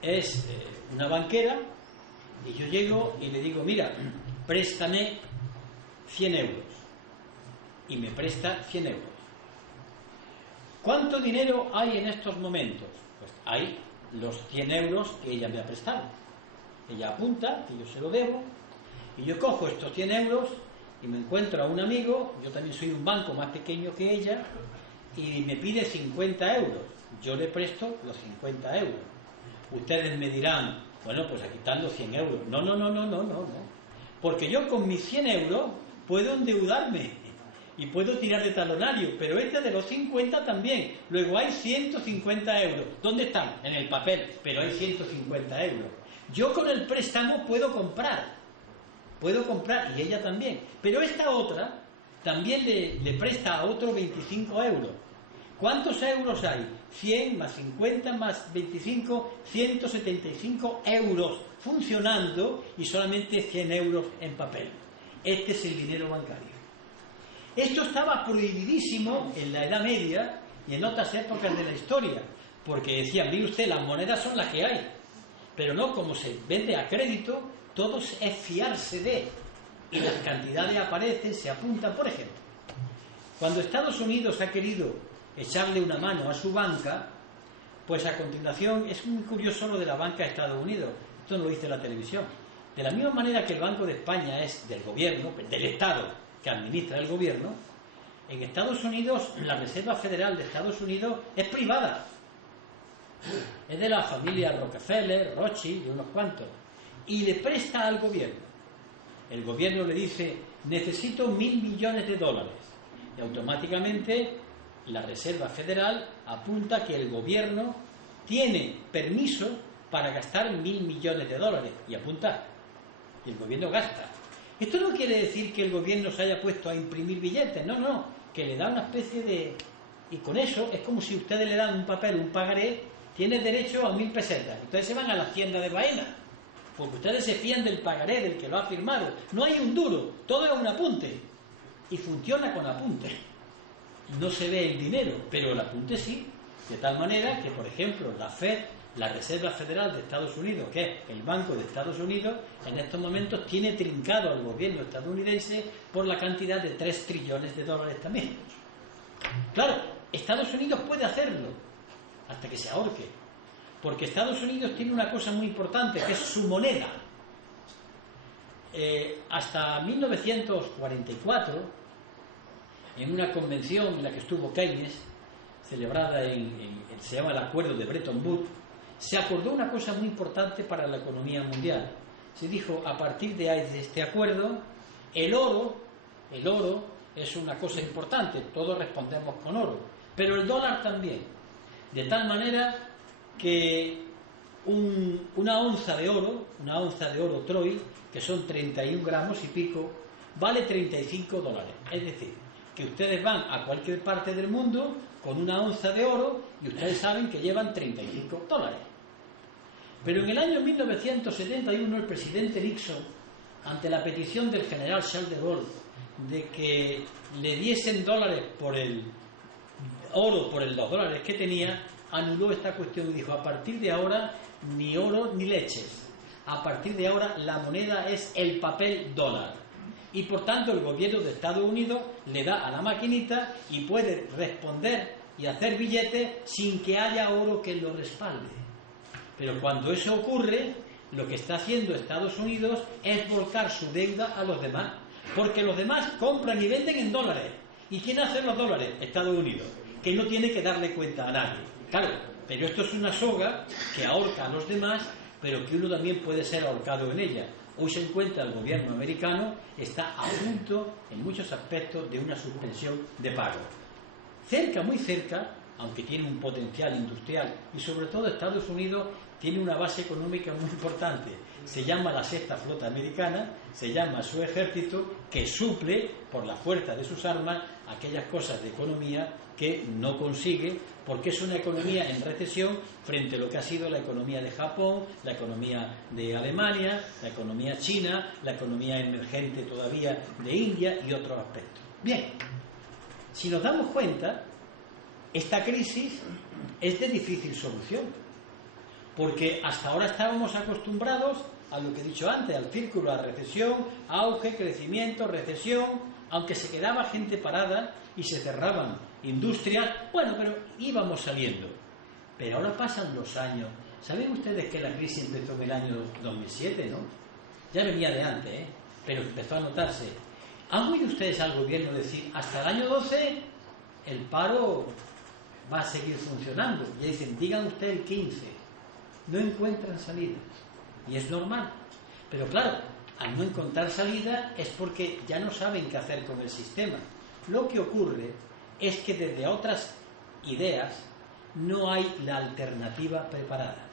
es una banquera y yo llego y le digo, mira, préstame 100 euros. Y me presta 100 euros. ¿Cuánto dinero hay en estos momentos? Pues hay los 100 euros que ella me ha prestado. Ella apunta que yo se lo debo y yo cojo estos 100 euros y me encuentro a un amigo, yo también soy un banco más pequeño que ella, y me pide 50 euros. Yo le presto los 50 euros. Ustedes me dirán, bueno, pues aquí están los 100 euros. No. Porque yo con mis 100 euros puedo endeudarme. y puedo tirar de talonario, pero este de los 50 también. Luego hay 150 euros. ¿Dónde están? En el papel, pero hay 150 euros. Yo con el préstamo puedo comprar, y ella también. Pero esta otra también le presta a otro 25 euros. ¿Cuántos euros hay? 100 más 50 más 25, 175 euros funcionando y solamente 100 euros en papel. Este es el dinero bancario. Esto estaba prohibidísimo en la Edad Media y en otras épocas de la historia, porque decían, mire usted, las monedas son las que hay, pero no, como se vende a crédito, todo es fiarse de, y las cantidades aparecen, se apuntan. Por ejemplo, cuando Estados Unidos ha querido echarle una mano a su banca, pues a continuación, es muy curioso lo de la banca de Estados Unidos, esto no lo dice la televisión, de la misma manera que el Banco de España es del gobierno, del Estado, que administra el gobierno, en Estados Unidos la Reserva Federal de Estados Unidos es privada, es de la familia Rockefeller, Rothschild y unos cuantos, y le presta al gobierno. El gobierno le dice, necesito 1.000 millones de dólares, y automáticamente la Reserva Federal apunta que el gobierno tiene permiso para gastar 1.000 millones de dólares, y apunta, y el gobierno gasta. Esto no quiere decir que el gobierno se haya puesto a imprimir billetes, no, que le da una especie de... Y con eso es como si ustedes le dan un papel, un pagaré, tiene derecho a 1.000 pesetas. Ustedes se van a la hacienda de Baena, porque ustedes se fían del pagaré, del que lo ha firmado. No hay un duro, todo es un apunte. Y funciona con apunte. No se ve el dinero, pero el apunte sí. De tal manera que, por ejemplo, la FED, la Reserva Federal de Estados Unidos, que es el Banco de Estados Unidos, en estos momentos tiene trincado al gobierno estadounidense por la cantidad de 3 trillones de dólares también. Claro, Estados Unidos puede hacerlo hasta que se ahorque, porque Estados Unidos tiene una cosa muy importante, que es su moneda. Hasta 1944, en una convención en la que estuvo Keynes, celebrada se llama el Acuerdo de Bretton Woods, se acordó una cosa muy importante para la economía mundial. Se dijo, a partir de este acuerdo, el oro es una cosa importante, todos respondemos con oro, pero el dólar también. De tal manera que una onza de oro Troy, que son 31 gramos y pico, vale 35 dólares. Es decir, que ustedes van a cualquier parte del mundo con una onza de oro y ustedes saben que llevan 35 dólares. Pero en el año 1971 el presidente Nixon, ante la petición del general Charles de Gaulle de que le diesen dólares por el oro, por los dólares que tenía, anuló esta cuestión y dijo, a partir de ahora ni oro ni leches, a partir de ahora la moneda es el papel dólar. Y por tanto el gobierno de Estados Unidos le da a la maquinita y puede responder y hacer billetes sin que haya oro que lo respalde. Pero cuando eso ocurre, lo que está haciendo Estados Unidos es volcar su deuda a los demás, porque los demás compran y venden en dólares. ¿Y quién hace los dólares? Estados Unidos, que no tiene que darle cuenta a nadie. Claro, pero esto es una soga que ahorca a los demás, pero que uno también puede ser ahorcado en ella. Hoy se encuentra el gobierno americano, está a punto, en muchos aspectos, de una suspensión de pago. Cerca, muy cerca, aunque tiene un potencial industrial, y sobre todo Estados Unidos tiene una base económica muy importante. Se llama la Sexta Flota Americana, se llama su ejército, que suple, por la fuerza de sus armas, aquellas cosas de economía que no consigue, porque es una economía en recesión frente a lo que ha sido la economía de Japón, la economía de Alemania, la economía china, la economía emergente todavía de India y otros aspectos. Bien, si nos damos cuenta, esta crisis es de difícil solución, porque hasta ahora estábamos acostumbrados a lo que he dicho antes, al círculo, a recesión, auge, crecimiento, recesión, aunque se quedaba gente parada y se cerraban industrias, bueno, pero íbamos saliendo. Pero ahora pasan los años. ¿Saben ustedes que la crisis empezó en el año 2007, no? Ya venía de antes, pero empezó a notarse. ¿Han oído ustedes al gobierno decir, hasta el año 12 el paro va a seguir funcionando? Y dicen, digan usted el 15. No encuentran salida. Y es normal. Pero claro, al no encontrar salida es porque ya no saben qué hacer con el sistema. Lo que ocurre es que desde otras ideas no hay la alternativa preparada,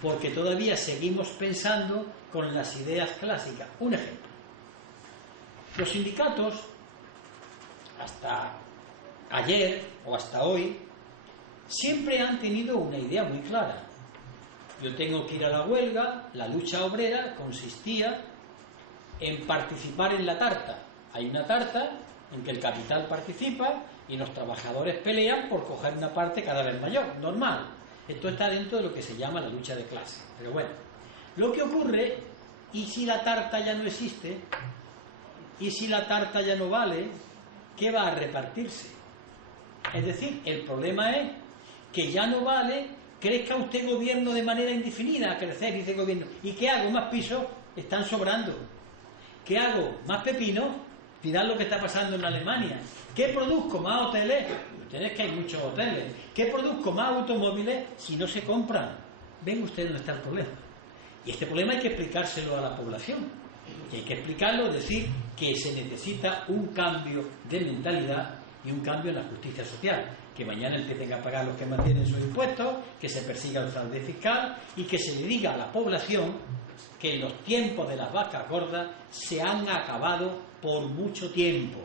porque todavía seguimos pensando con las ideas clásicas. Un ejemplo: los sindicatos, hasta ayer o hasta hoy, siempre han tenido una idea muy clara. Yo tengo que ir a la huelga. La lucha obrera consistía en participar en la tarta. Hay una tarta en que el capital participa y los trabajadores pelean por coger una parte cada vez mayor, normal. Esto está dentro de lo que se llama la lucha de clase. Pero bueno, lo que ocurre, y si la tarta ya no existe, y si la tarta ya no vale, ¿qué va a repartirse? Es decir, el problema es que ya no vale. Crezca usted gobierno de manera indefinida, a crecer, dice el gobierno. ¿Y qué hago? Más pisos, están sobrando. ¿Qué hago? Más pepinos. Mirad lo que está pasando en Alemania. ¿Qué produzco? Más hoteles. Ustedes, que hay muchos hoteles. ¿Qué produzco? Más automóviles si no se compran. Ven ustedes dónde está el problema. Y este problema hay que explicárselo a la población. Y hay que explicarlo, decir que se necesita un cambio de mentalidad y un cambio en la justicia social. Que mañana empiecen a pagar los que mantienen sus impuestos, que se persiga el fraude fiscal y que se le diga a la población que los tiempos de las vacas gordas se han acabado por mucho tiempo,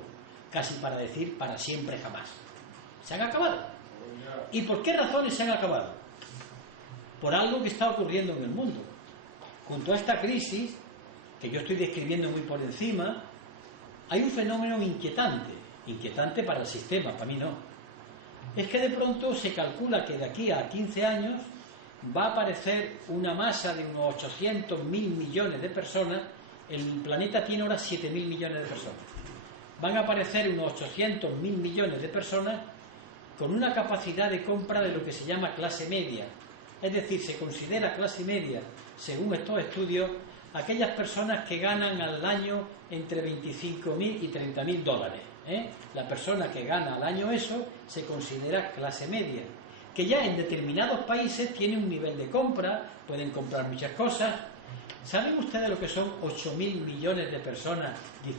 casi para decir para siempre jamás. Se han acabado. ¿Y por qué razones se han acabado? Por algo que está ocurriendo en el mundo. Junto a esta crisis, que yo estoy describiendo muy por encima, hay un fenómeno inquietante para el sistema, para mí no. Es que de pronto se calcula que de aquí a 15 años va a aparecer una masa de unos 800.000 millones de personas. El planeta tiene ahora 7.000 millones de personas. Van a aparecer unos 800.000 millones de personas con una capacidad de compra de lo que se llama clase media. Es decir, se considera clase media, según estos estudios, aquellas personas que ganan al año entre 25.000 y 30.000 dólares. La persona que gana al año eso se considera clase media, que ya en determinados países tiene un nivel de compra, pueden comprar muchas cosas. ¿Saben ustedes lo que son 8.000 millones de personas que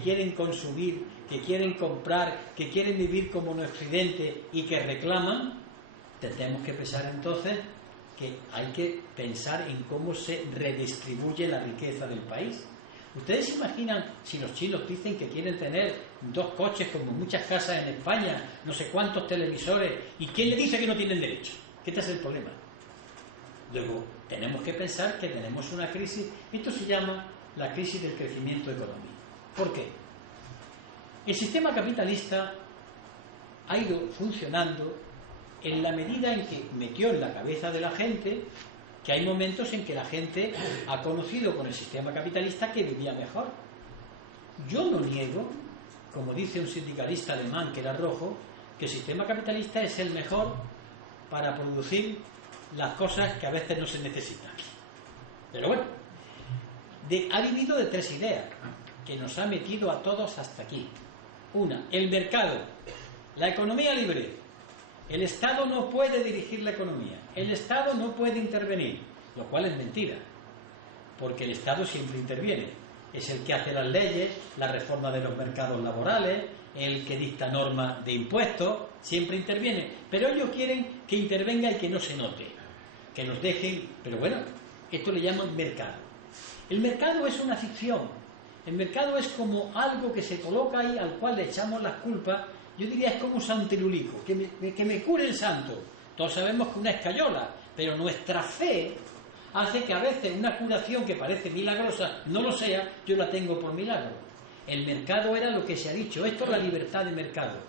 quieren consumir, que quieren comprar, que quieren vivir como en Occidente y que reclaman? Tenemos que pensar entonces que hay que pensar en cómo se redistribuye la riqueza del país. ¿Ustedes se imaginan si los chinos dicen que quieren tener 2 coches como muchas casas en España, no sé cuántos televisores, y quién le dice que no tienen derecho? ¿Qué es el problema? Luego, tenemos que pensar que tenemos una crisis. Esto se llama la crisis del crecimiento económico. ¿Por qué? El sistema capitalista ha ido funcionando en la medida en que metió en la cabeza de la gente que hay momentos en que la gente ha conocido con el sistema capitalista que vivía mejor. Yo no niego, como dice un sindicalista alemán que era rojo, que el sistema capitalista es el mejor para producir las cosas que a veces no se necesitan. Pero bueno, ha vivido de 3 ideas que nos ha metido a todos hasta aquí. Una, el mercado, la economía libre. El Estado no puede dirigir la economía, el Estado no puede intervenir, lo cual es mentira, porque el Estado siempre interviene. Es el que hace las leyes, la reforma de los mercados laborales, el que dicta normas de impuestos, siempre interviene. Pero ellos quieren que intervenga y que no se note, que nos dejen. Pero bueno, esto le llaman mercado. El mercado es una ficción. El mercado es como algo que se coloca ahí al cual le echamos las culpas. Yo diría es como un santilulico, que me cure el santo. Todos sabemos que una escayola, pero nuestra fe hace que a veces una curación que parece milagrosa no lo sea. Yo la tengo por milagro. El mercado era lo que se ha dicho. Esto es la libertad de mercado.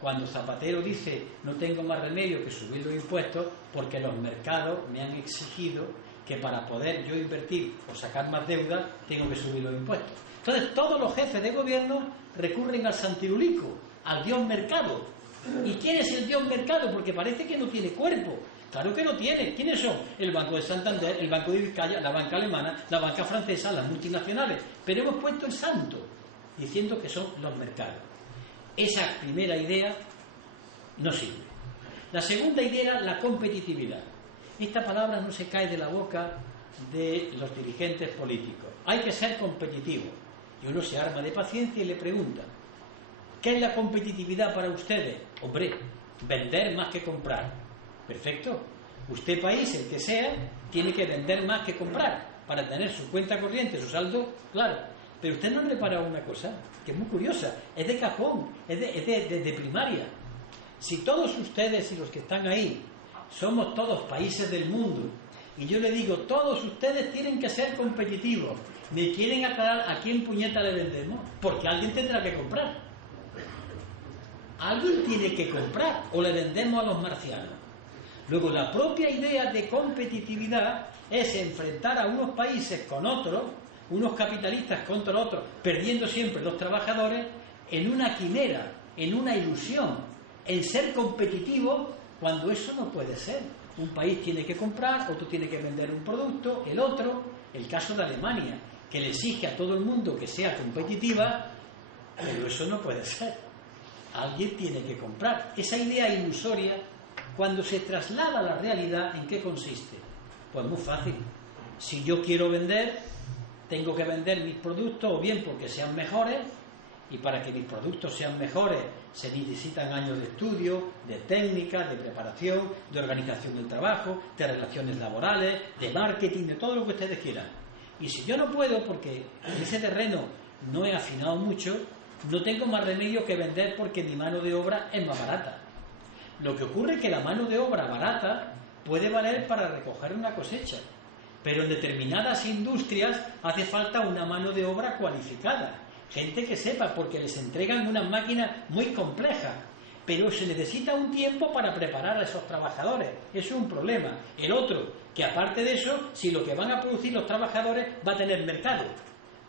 Cuando Zapatero dice no tengo más remedio que subir los impuestos porque los mercados me han exigido que para poder yo invertir o sacar más deuda tengo que subir los impuestos. Entonces todos los jefes de gobierno recurren al santilulico, al dios mercado. ¿Y quién es el dios mercado? Porque parece que no tiene cuerpo. Claro que no tiene. ¿Quiénes son? El Banco de Santander, el Banco de Vizcaya, la banca alemana, la banca francesa, las multinacionales. Pero hemos puesto el santo, diciendo que son los mercados. Esa primera idea no sirve. La segunda idea era la competitividad. Esta palabra no se cae de la boca de los dirigentes políticos. Hay que ser competitivo. Y uno se arma de paciencia y le pregunta: ¿Qué es la competitividad para ustedes? Hombre, vender más que comprar. Perfecto. Usted, país, el que sea, tiene que vender más que comprar para tener su cuenta corriente, su saldo, claro. Pero usted no ha reparado una cosa que es muy curiosa, es de cajón, es de primaria. Si todos ustedes y los que están ahí somos todos países del mundo, y yo le digo, todos ustedes tienen que ser competitivos, ¿me quieren aclarar a quién puñeta le vendemos? Porque alguien tendrá que comprar. Alguien tiene que comprar, o le vendemos a los marcianos. Luego, la propia idea de competitividad es enfrentar a unos países con otros, unos capitalistas contra otros, perdiendo siempre los trabajadores, en una quimera, en una ilusión, en ser competitivo, cuando eso no puede ser. Un país tiene que comprar, otro tiene que vender un producto, el otro, el caso de Alemania, que le exige a todo el mundo que sea competitiva, pero eso no puede ser. Alguien tiene que comprar. Esa idea ilusoria, cuando se traslada a la realidad, ¿en qué consiste? Pues muy fácil. Si yo quiero vender, tengo que vender mis productos o bien porque sean mejores, y para que mis productos sean mejores se necesitan años de estudio, de técnica, de preparación, de organización del trabajo, de relaciones laborales, de marketing, de todo lo que ustedes quieran. Y si yo no puedo, porque en ese terreno no he afinado mucho, no tengo más remedio que vender porque mi mano de obra es más barata. Lo que ocurre es que la mano de obra barata puede valer para recoger una cosecha, pero en determinadas industrias hace falta una mano de obra cualificada, gente que sepa, porque les entregan unas máquinas muy complejas, pero se necesita un tiempo para preparar a esos trabajadores. Eso es un problema. El otro, que aparte de eso, si lo que van a producir los trabajadores va a tener mercado.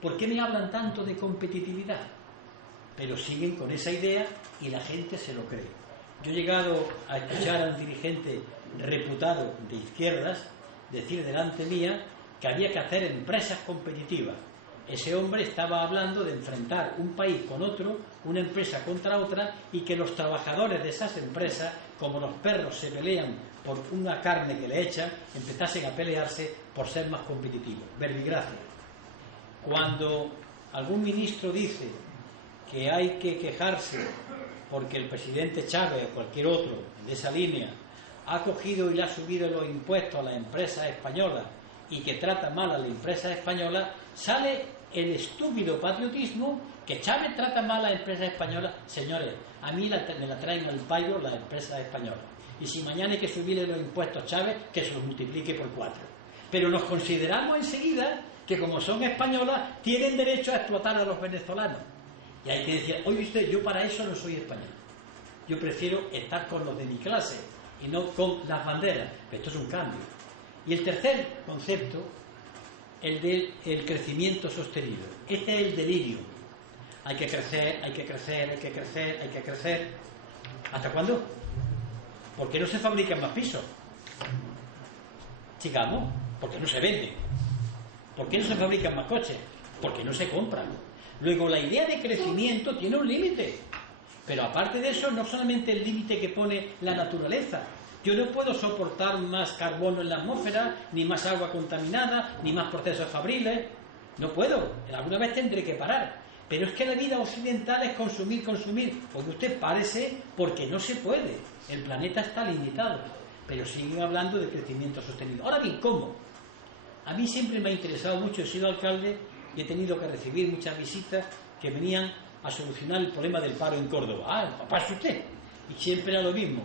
¿Por qué me hablan tanto de competitividad? Pero siguen con esa idea y la gente se lo cree. Yo he llegado a escuchar a un dirigente reputado de izquierdas decir delante mía que había que hacer empresas competitivas. Ese hombre estaba hablando de enfrentar un país con otro, una empresa contra otra, y que los trabajadores de esas empresas, como los perros se pelean por una carne que le echan, empezasen a pelearse por ser más competitivos. Verbigracia. Cuando algún ministro dice que hay que quejarse porque el presidente Chávez o cualquier otro de esa línea ha cogido y le ha subido los impuestos a las empresas españolas y que trata mal a las empresas españolas, sale el estúpido patriotismo que Chávez trata mal a las empresas españolas. Señores, a mí me la traen al pairo las empresas españolas. Y si mañana hay que subirle los impuestos a Chávez, que se los multiplique por 4. Pero nos consideramos enseguida que como son españolas, tienen derecho a explotar a los venezolanos. Y hay que decir, oye usted, yo para eso no soy español. Yo prefiero estar con los de mi clase y no con las banderas. Pero esto es un cambio. Y el tercer concepto, el del crecimiento sostenido. Este es el delirio. Hay que crecer, hay que crecer, hay que crecer, hay que crecer. ¿Hasta cuándo? ¿Por qué no se fabrican más pisos? Sigamos, porque no se venden. ¿Por qué no se fabrican más coches? Porque no se compran. Luego, la idea de crecimiento tiene un límite. Pero aparte de eso, no solamente el límite que pone la naturaleza. Yo no puedo soportar más carbono en la atmósfera, ni más agua contaminada, ni más procesos fabriles. No puedo. Alguna vez tendré que parar. Pero es que la vida occidental es consumir, consumir. Porque usted párese porque no se puede. El planeta está limitado. Pero siguen hablando de crecimiento sostenido. Ahora bien, ¿cómo? A mí siempre me ha interesado mucho, he sido alcalde y he tenido que recibir muchas visitas que venían a solucionar el problema del paro en Córdoba. Ah, papá, es usted. Y siempre era lo mismo.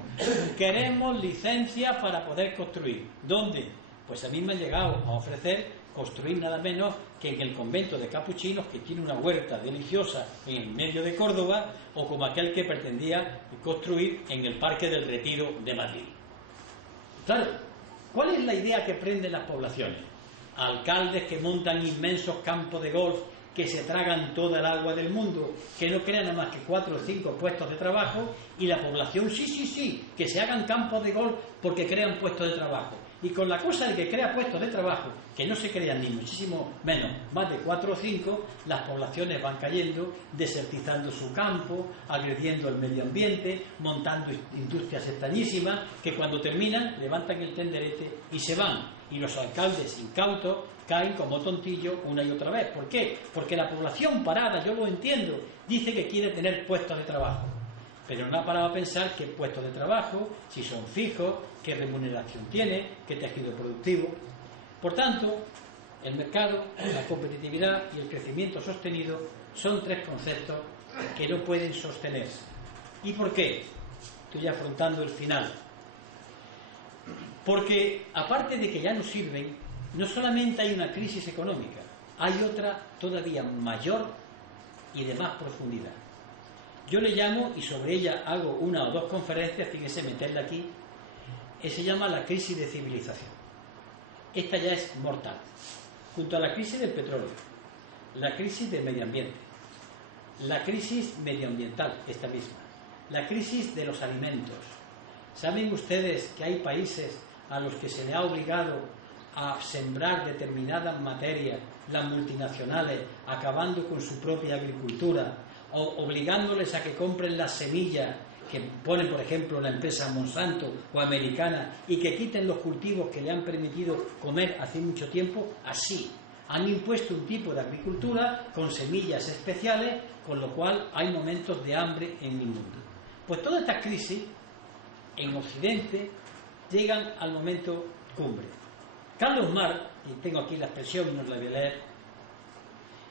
Queremos licencia para poder construir. ¿Dónde? Pues a mí me han llegado a ofrecer construir nada menos que en el convento de capuchinos, que tiene una huerta deliciosa en el medio de Córdoba, o como aquel que pretendía construir en el Parque del Retiro de Madrid. Claro, ¿cuál es la idea que prenden las poblaciones? Alcaldes que montan inmensos campos de golf que se tragan toda el agua del mundo, que no crean nada más que 4 o 5 puestos de trabajo, y la población, sí, que se hagan campos de golf porque crean puestos de trabajo. Y con la cosa de que crea puestos de trabajo, que no se crean ni muchísimo menos, más de 4 o 5, las poblaciones van cayendo, desertizando su campo, agrediendo el medio ambiente, montando industrias extrañísimas, que cuando terminan levantan el tenderete y se van. y los alcaldes incautos caen como tontillos una y otra vez. ¿Por qué? Porque la población parada, yo lo entiendo, dice que quiere tener puestos de trabajo, pero no ha parado a pensar qué puestos de trabajo, si son fijos, qué remuneración tiene, qué tejido productivo. Por tanto, el mercado, la competitividad y el crecimiento sostenido son tres conceptos que no pueden sostenerse. ¿Y por qué? Estoy afrontando el final. Porque, aparte de que ya no sirven, no solamente hay una crisis económica, hay otra todavía mayor y de más profundidad. Yo le llamo, y sobre ella hago una o dos conferencias, fíjese, meterla aquí, se llama la crisis de civilización. Esta ya es mortal. Junto a la crisis del petróleo, la crisis del medio ambiente, la crisis medioambiental, esta misma, la crisis de los alimentos. ¿Saben ustedes que hay países a los que se le ha obligado a sembrar determinadas materias, las multinacionales, acabando con su propia agricultura, o obligándoles a que compren las semillas que pone, por ejemplo, la empresa Monsanto o americana, y que quiten los cultivos que le han permitido comer hace mucho tiempo? Así han impuesto un tipo de agricultura con semillas especiales, con lo cual hay momentos de hambre en el mundo. Pues todas estas crisis en Occidente llegan al momento cumbre. Carlos Marx, y tengo aquí la expresión y no la voy a leer,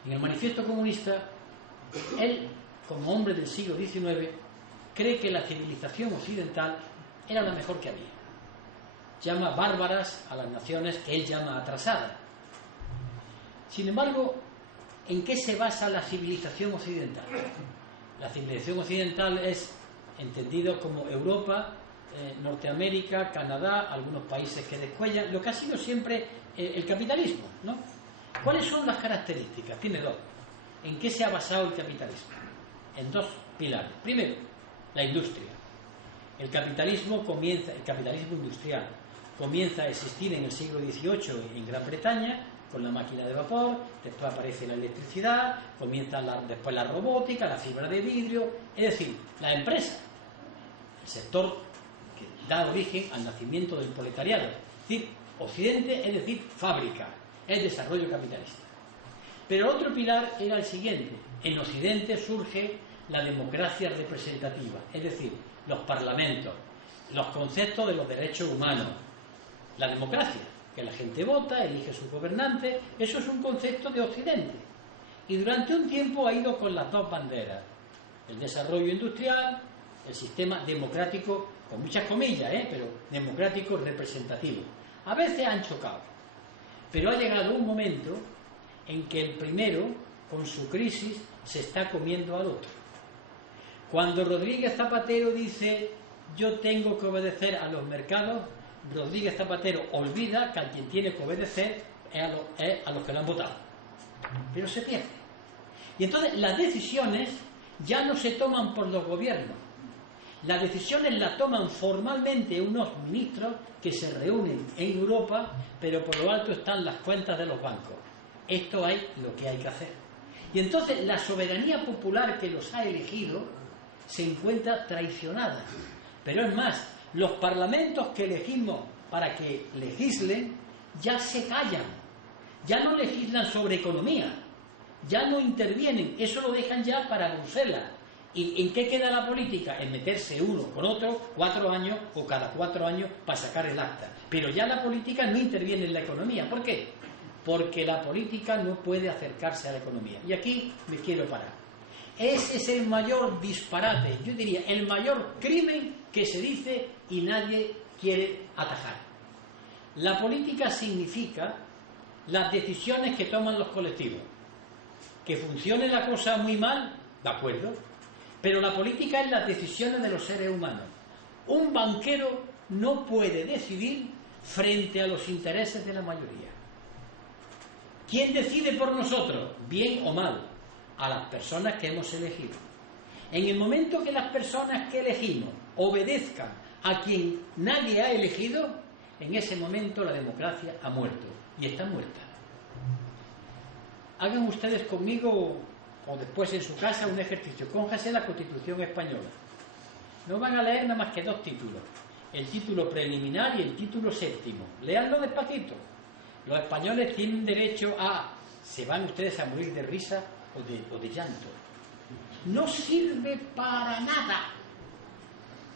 en el Manifiesto Comunista, él, como hombre del siglo XIX, cree que la civilización occidental era la mejor que había. Llama bárbaras a las naciones que él llama atrasadas. Sin embargo, ¿en qué se basa la civilización occidental? La civilización occidental es entendido como Europa, Norteamérica, Canadá, algunos países que descuellan, lo que ha sido siempre el capitalismo, ¿no? ¿Cuáles son las características? Tiene dos. ¿En qué se ha basado el capitalismo? En dos pilares. Primero, la industria. El capitalismo industrial comienza a existir en el siglo XVIII en Gran Bretaña con la máquina de vapor, después aparece la electricidad, comienza después la robótica, la fibra de vidrio, es decir, la empresa, el sector que da origen al nacimiento del proletariado. Es decir, Occidente, es decir, fábrica, es desarrollo capitalista. Pero otro pilar era el siguiente: en Occidente surge la democracia representativa, es decir, los parlamentos, los conceptos de los derechos humanos, la democracia, que la gente vota, elige sus gobernantes. Eso es un concepto de Occidente. Y durante un tiempo ha ido con las dos banderas: el desarrollo industrial, el sistema democrático, con muchas comillas, pero democrático representativo. A veces han chocado, pero ha llegado un momento en que el primero, con su crisis, se está comiendo al otro. Cuando Rodríguez Zapatero dice yo tengo que obedecer a los mercados, Rodríguez Zapatero olvida que a quien tiene que obedecer es a los que lo han votado. Pero se pierde. Y entonces las decisiones ya no se toman por los gobiernos. Las decisiones las toman formalmente unos ministros que se reúnen en Europa, pero por lo alto están las cuentas de los bancos. Esto es lo que hay que hacer. Y entonces la soberanía popular que los ha elegido se encuentra traicionada. Pero es más, los parlamentos que elegimos para que legislen ya se callan, ya no legislan sobre economía, ya no intervienen, eso lo dejan ya para Bruselas. ¿Y en qué queda la política? En meterse uno con otro 4 años o cada 4 años para sacar el acta. Pero ya la política no interviene en la economía. ¿Por qué? Porque la política no puede acercarse a la economía. Y aquí me quiero parar. Ese es el mayor disparate, yo diría, el mayor crimen que se dice y nadie quiere atajar. La política significa las decisiones que toman los colectivos. Que funcione la cosa muy mal, de acuerdo, pero la política es las decisiones de los seres humanos. Un banquero no puede decidir frente a los intereses de la mayoría. ¿Quién decide por nosotros? Bien o mal, a las personas que hemos elegido. En el momento que las personas que elegimos obedezcan a quien nadie ha elegido, en ese momento la democracia ha muerto, y está muerta. Hagan ustedes conmigo, o después en su casa, un ejercicio. Cójanse la Constitución española. No van a leer nada más que 2 títulos. el título preliminar y el título séptimo. Léanlo despacito. Los españoles tienen derecho a... ¿Se van ustedes a morir de risa o de llanto? No sirve para nada.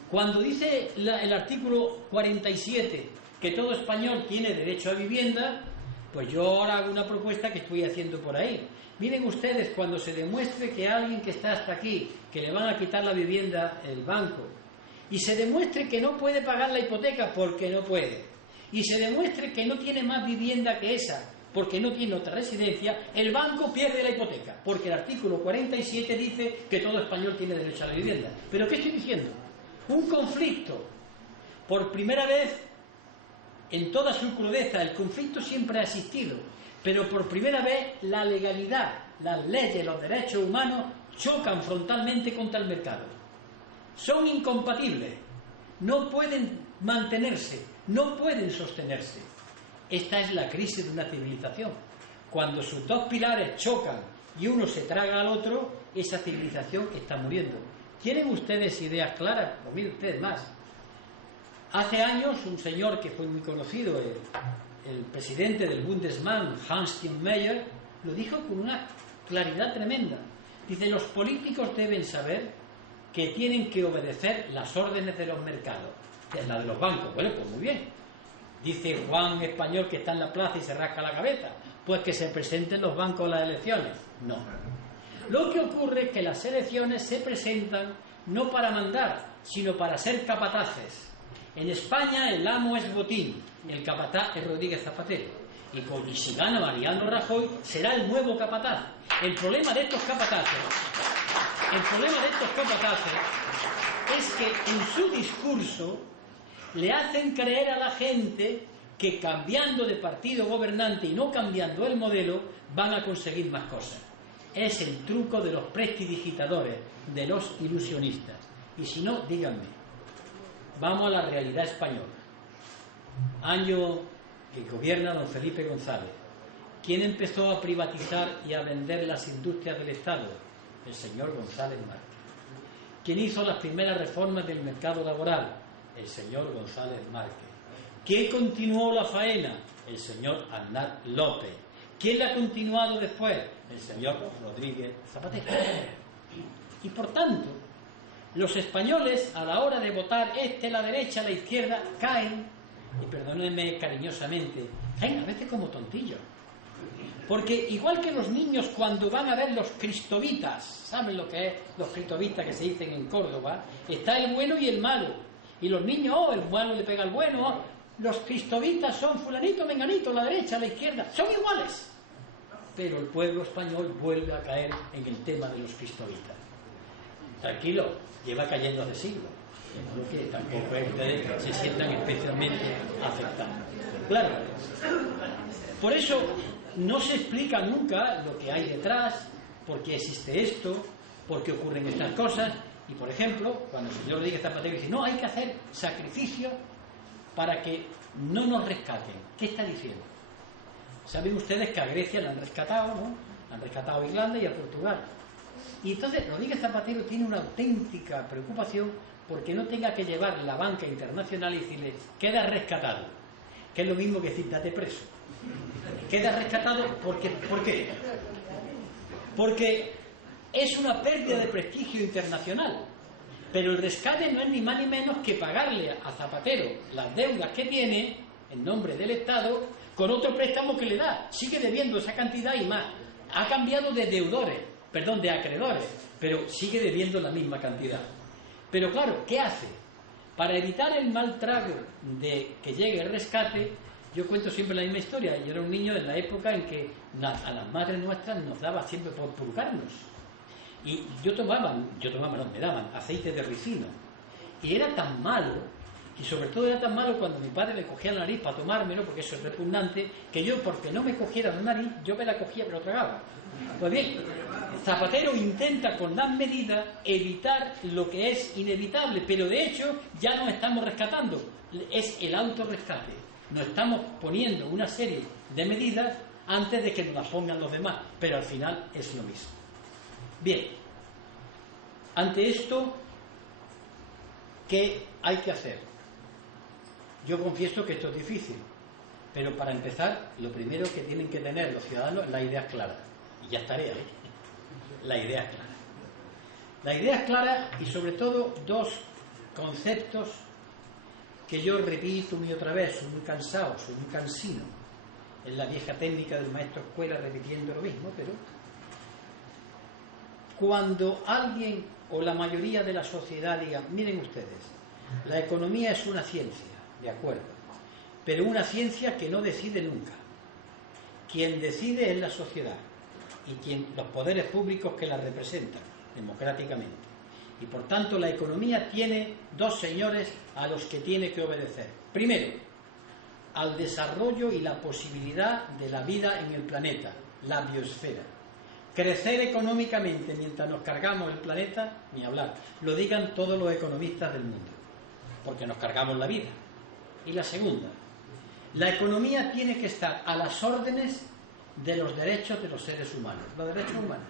Cuando dice el artículo 47 que todo español tiene derecho a vivienda, pues yo ahora hago una propuesta que estoy haciendo por ahí. Miren ustedes, cuando se demuestre que a alguien que está hasta aquí, que le van a quitar la vivienda el banco, y se demuestre que no puede pagar la hipoteca porque no puede, y se demuestre que no tiene más vivienda que esa porque no tiene otra residencia, el banco pierde la hipoteca, porque el artículo 47 dice que todo español tiene derecho a la vivienda. ¿Pero qué estoy diciendo? Un conflicto. Por primera vez, en toda su crudeza, el conflicto siempre ha existido, pero por primera vez la legalidad, las leyes, los derechos humanos chocan frontalmente contra el mercado. Son incompatibles, no pueden mantenerse, no pueden sostenerse. Esta es la crisis de una civilización. Cuando sus dos pilares chocan y uno se traga al otro, esa civilización está muriendo. ¿Tienen ustedes ideas claras? O miren ustedes más. Hace años un señor que fue muy conocido, el presidente del Bundesbank, Hans-Tim Meyer, lo dijo con una claridad tremenda. Dice, los políticos deben saber que tienen que obedecer las órdenes de los mercados. La de los bancos, bueno, pues muy bien. Dice Juan español que está en la plaza y se rasca la cabeza, pues que se presenten los bancos a las elecciones. No. Lo que ocurre es que las elecciones se presentan no para mandar, sino para ser capataces. En España el amo es Botín, el capataz es Rodríguez Zapatero. Y si gana Mariano Rajoy, será el nuevo capataz. El problema de estos capataces es que en su discurso le hacen creer a la gente que cambiando de partido gobernante y no cambiando el modelo van a conseguir más cosas. Es el truco de los prestidigitadores, de los ilusionistas. Y si no, díganme. Vamos a la realidad española. Año que gobierna don Felipe González. ¿Quién empezó a privatizar y a vender las industrias del Estado? El señor González Márquez. ¿Quién hizo las primeras reformas del mercado laboral? El señor González Márquez. ¿Quién continuó la faena? El señor Aznar López. ¿Quién la ha continuado después? El señor Rodríguez Zapatero. Y por tanto, los españoles a la hora de votar la derecha, la izquierda, caen, y perdónenme cariñosamente, caen a veces como tontillos. Porque igual que los niños cuando van a ver los cristovitas, ¿saben lo que es los cristovitas que se dicen en Córdoba? Está el bueno y el malo. Y los niños, el malo le pega al bueno, los cristovitas son fulanito, menganito, la derecha, la izquierda, son iguales. Pero el pueblo español vuelve a caer en el tema de los cristovitas. Tranquilo, lleva cayendo hace siglos. Creo que tampoco ustedes se sientan especialmente afectados. Claro, por eso no se explica nunca lo que hay detrás, por qué existe esto, por qué ocurren estas cosas. Y por ejemplo, cuando el señor Rodríguez Zapatero dice, no, hay que hacer sacrificios para que no nos rescaten. ¿Qué está diciendo? Saben ustedes que a Grecia la han rescatado, ¿no? Han rescatado a Irlanda y a Portugal. Y entonces Rodríguez Zapatero tiene una auténtica preocupación porque no tenga que llevar la banca internacional y decirle, queda rescatado. Que es lo mismo que decir, date preso. Queda rescatado porque, ¿por qué? Porque es una pérdida de prestigio internacional. Pero el rescate no es ni más ni menos que pagarle a Zapatero las deudas que tiene en nombre del Estado con otro préstamo que le da. Sigue debiendo esa cantidad y más. Ha cambiado de de acreedores, pero sigue debiendo la misma cantidad. Pero claro, ¿qué hace? Para evitar el mal trago de que llegue el rescate, yo cuento siempre la misma historia. Yo era un niño en la época en que a las madres nuestras nos daba siempre por purgarnos. Y me daban aceite de ricino. Y era tan malo, y sobre todo era tan malo cuando mi padre le cogía la nariz para tomármelo, porque eso es repugnante, que yo, porque no me cogiera la nariz, yo me la cogía pero tragaba. Pues bien, Zapatero intenta con las medidas evitar lo que es inevitable, pero de hecho ya nos estamos rescatando. Es el autorrescate. Nos estamos poniendo una serie de medidas antes de que nos las pongan los demás, pero al final es lo mismo. Bien, ante esto, ¿qué hay que hacer? Yo confieso que esto es difícil, pero para empezar, lo primero que tienen que tener los ciudadanos es la idea clara. Y ya estaría, ¿eh? La idea es clara. La idea es clara y sobre todo dos conceptos que yo repito una y otra vez, soy muy cansado, soy muy cansino. Es la vieja técnica del maestro escuela repitiendo lo mismo, pero cuando alguien o la mayoría de la sociedad diga, miren ustedes, la economía es una ciencia, de acuerdo, pero una ciencia que no decide nunca. Quien decide es la sociedad y los poderes públicos que la representan democráticamente. Y por tanto la economía tiene dos señores a los que tiene que obedecer. Primero, al desarrollo y la posibilidad de la vida en el planeta, la biosfera. Crecer económicamente mientras nos cargamos el planeta, ni hablar. Lo digan todos los economistas del mundo, porque nos cargamos la vida. Y la segunda, la economía tiene que estar a las órdenes de los derechos de los seres humanos, los derechos humanos.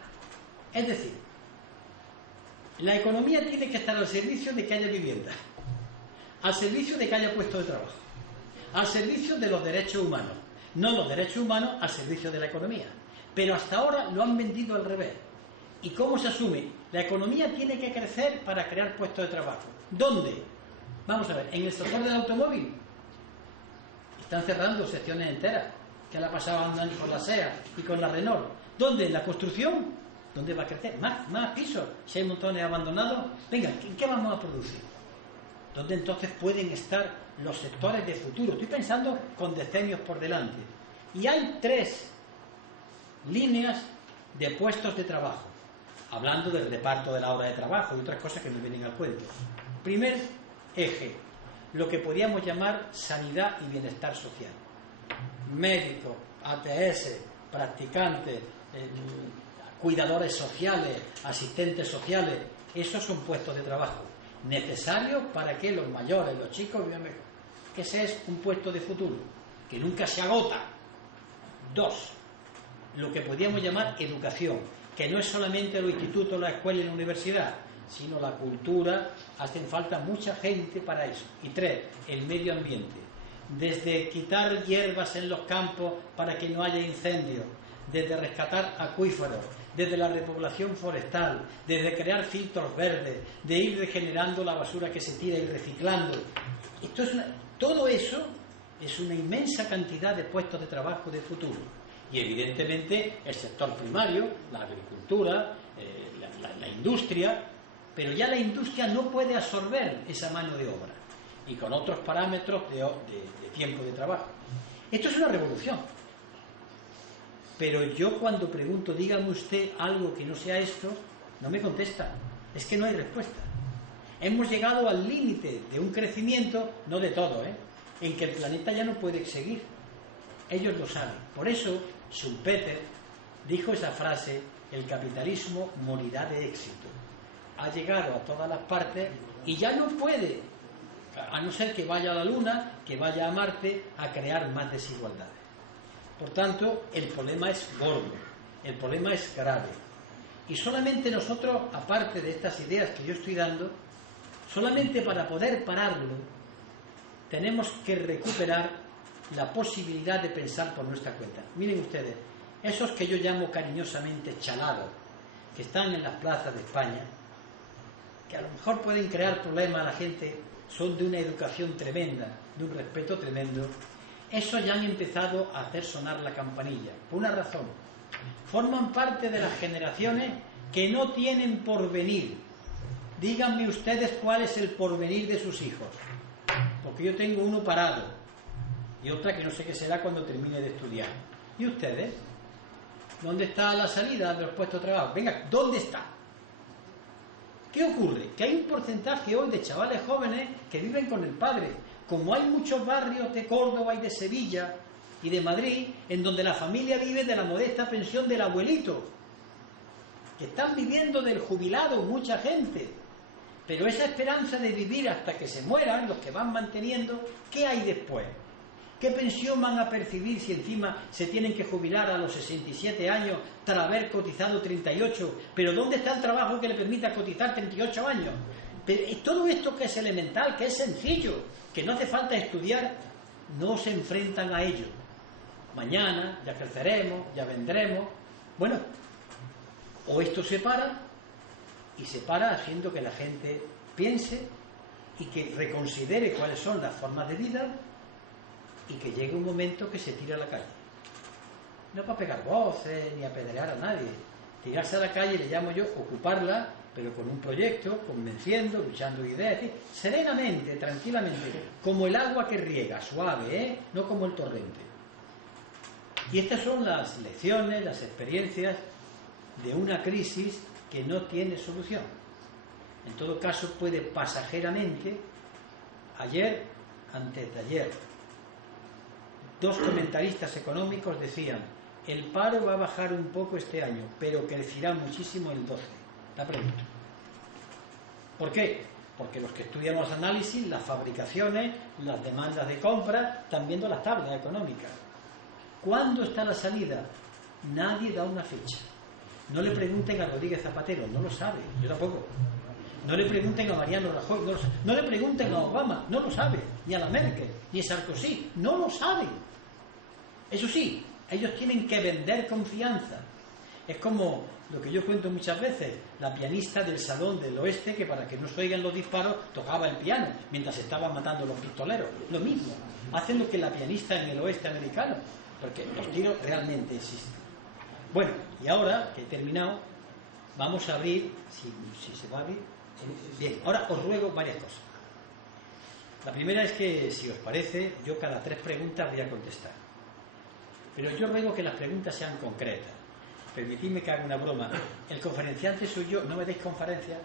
Es decir, la economía tiene que estar al servicio de que haya vivienda, al servicio de que haya puestos de trabajo, al servicio de los derechos humanos, no los derechos humanos al servicio de la economía. Pero hasta ahora lo han vendido al revés. ¿Y cómo se asume? La economía tiene que crecer para crear puestos de trabajo. ¿Dónde? Vamos a ver, en el sector del automóvil están cerrando secciones enteras, que la pasaban andando con la SEA y con la Renault. ¿Dónde? ¿En la construcción? ¿Dónde va a crecer? Más pisos. Si hay montones abandonados, venga, ¿qué vamos a producir? ¿Dónde entonces pueden estar los sectores de futuro? Estoy pensando con decenios por delante. Y hay tres líneas de puestos de trabajo, hablando del reparto de la hora de trabajo y otras cosas que me vienen al cuento. Primer eje, lo que podríamos llamar sanidad y bienestar social. Médicos, ATS, practicantes, cuidadores sociales, asistentes sociales, esos son puestos de trabajo necesarios para que los mayores, los chicos vivan mejor. Ese es un puesto de futuro, que nunca se agota. Dos, lo que podríamos llamar educación, que no es solamente los institutos, la escuela y la universidad, sino la cultura. Hacen falta mucha gente para eso. Y tres, el medio ambiente, desde quitar hierbas en los campos para que no haya incendios, desde rescatar acuíferos, desde la repoblación forestal, desde crear filtros verdes, de ir regenerando la basura que se tira y reciclando. Todo eso es una inmensa cantidad de puestos de trabajo de futuro. Y evidentemente el sector primario, la agricultura, la industria, pero ya la industria no puede absorber esa mano de obra y con otros parámetros de tiempo de trabajo. Esto es una revolución. Pero yo cuando pregunto, dígame usted algo que no sea esto, no me contesta. Es que no hay respuesta. Hemos llegado al límite de un crecimiento, no de todo, en que el planeta ya no puede seguir. Ellos lo saben. Por eso Schumpeter dijo esa frase: el capitalismo morirá de éxito. Ha llegado a todas las partes y ya no puede, a no ser que vaya a la Luna, que vaya a Marte, a crear más desigualdades. Por tanto, el problema es gordo, el problema es grave. Y solamente nosotros, aparte de estas ideas que yo estoy dando, solamente para poder pararlo, tenemos que recuperar la posibilidad de pensar por nuestra cuenta. Miren ustedes, esos que yo llamo cariñosamente chalados, que están en las plazas de España, que a lo mejor pueden crear problemas a la gente, son de una educación tremenda, de un respeto tremendo. Esos ya han empezado a hacer sonar la campanilla, por una razón. Forman parte de las generaciones que no tienen porvenir. Díganme ustedes cuál es el porvenir de sus hijos, porque yo tengo uno parado y otra que no sé qué será cuando termine de estudiar. ¿Y ustedes? ¿Dónde está la salida de los puestos de trabajo? Venga, ¿dónde está? ¿Qué ocurre? Que hay un porcentaje hoy de chavales jóvenes que viven con el padre. Como hay muchos barrios de Córdoba y de Sevilla y de Madrid en donde la familia vive de la modesta pensión del abuelito, que están viviendo del jubilado mucha gente, pero esa esperanza de vivir hasta que se mueran, los que van manteniendo, ¿qué hay después? ¿Qué pensión van a percibir si encima se tienen que jubilar a los 67 años tras haber cotizado 38? ¿Pero dónde está el trabajo que le permita cotizar 38 años? Pero todo esto que es elemental, que es sencillo, que no hace falta estudiar, no se enfrentan a ello. Mañana ya creceremos, ya vendremos. Bueno, o esto se para, y se para haciendo que la gente piense y que reconsidere cuáles son las formas de vida, y que llegue un momento que se tire a la calle. No para pegar voces ni apedrear a nadie. Tirarse a la calle le llamo yo ocuparla, pero con un proyecto, convenciendo, luchando ideas, serenamente, tranquilamente, como el agua que riega, suave, no como el torrente. Y estas son las lecciones, las experiencias de una crisis que no tiene solución. En todo caso, puede pasajeramente. Ayer, antes de ayer, 2 comentaristas económicos decían: el paro va a bajar un poco este año, pero crecerá muchísimo el 12. La pregunta. ¿Por qué? Porque los que estudian los análisis, las fabricaciones, las demandas de compra, están viendo las tablas económicas. ¿Cuándo está la salida? Nadie da una fecha. No le pregunten a Rodríguez Zapatero, no lo sabe, yo tampoco. No le pregunten a Mariano Rajoy, no lo sabe. No le pregunten a Obama, no lo sabe. Ni a la Merkel, ni a Sarkozy, no lo saben. Eso sí, ellos tienen que vender confianza. Es como lo que yo cuento muchas veces, la pianista del Salón del Oeste, que para que no se oigan los disparos tocaba el piano mientras estaban matando los pistoleros. Lo mismo, hacen lo que la pianista en el oeste americano, porque los tiros realmente existen. Bueno, y ahora que he terminado, vamos a abrir, si se va a abrir. Bien, ahora os ruego varias cosas. La primera es que, si os parece, yo cada 3 preguntas voy a contestar. Pero yo ruego que las preguntas sean concretas. Permitidme que haga una broma. El conferenciante soy yo, no me deis conferencia.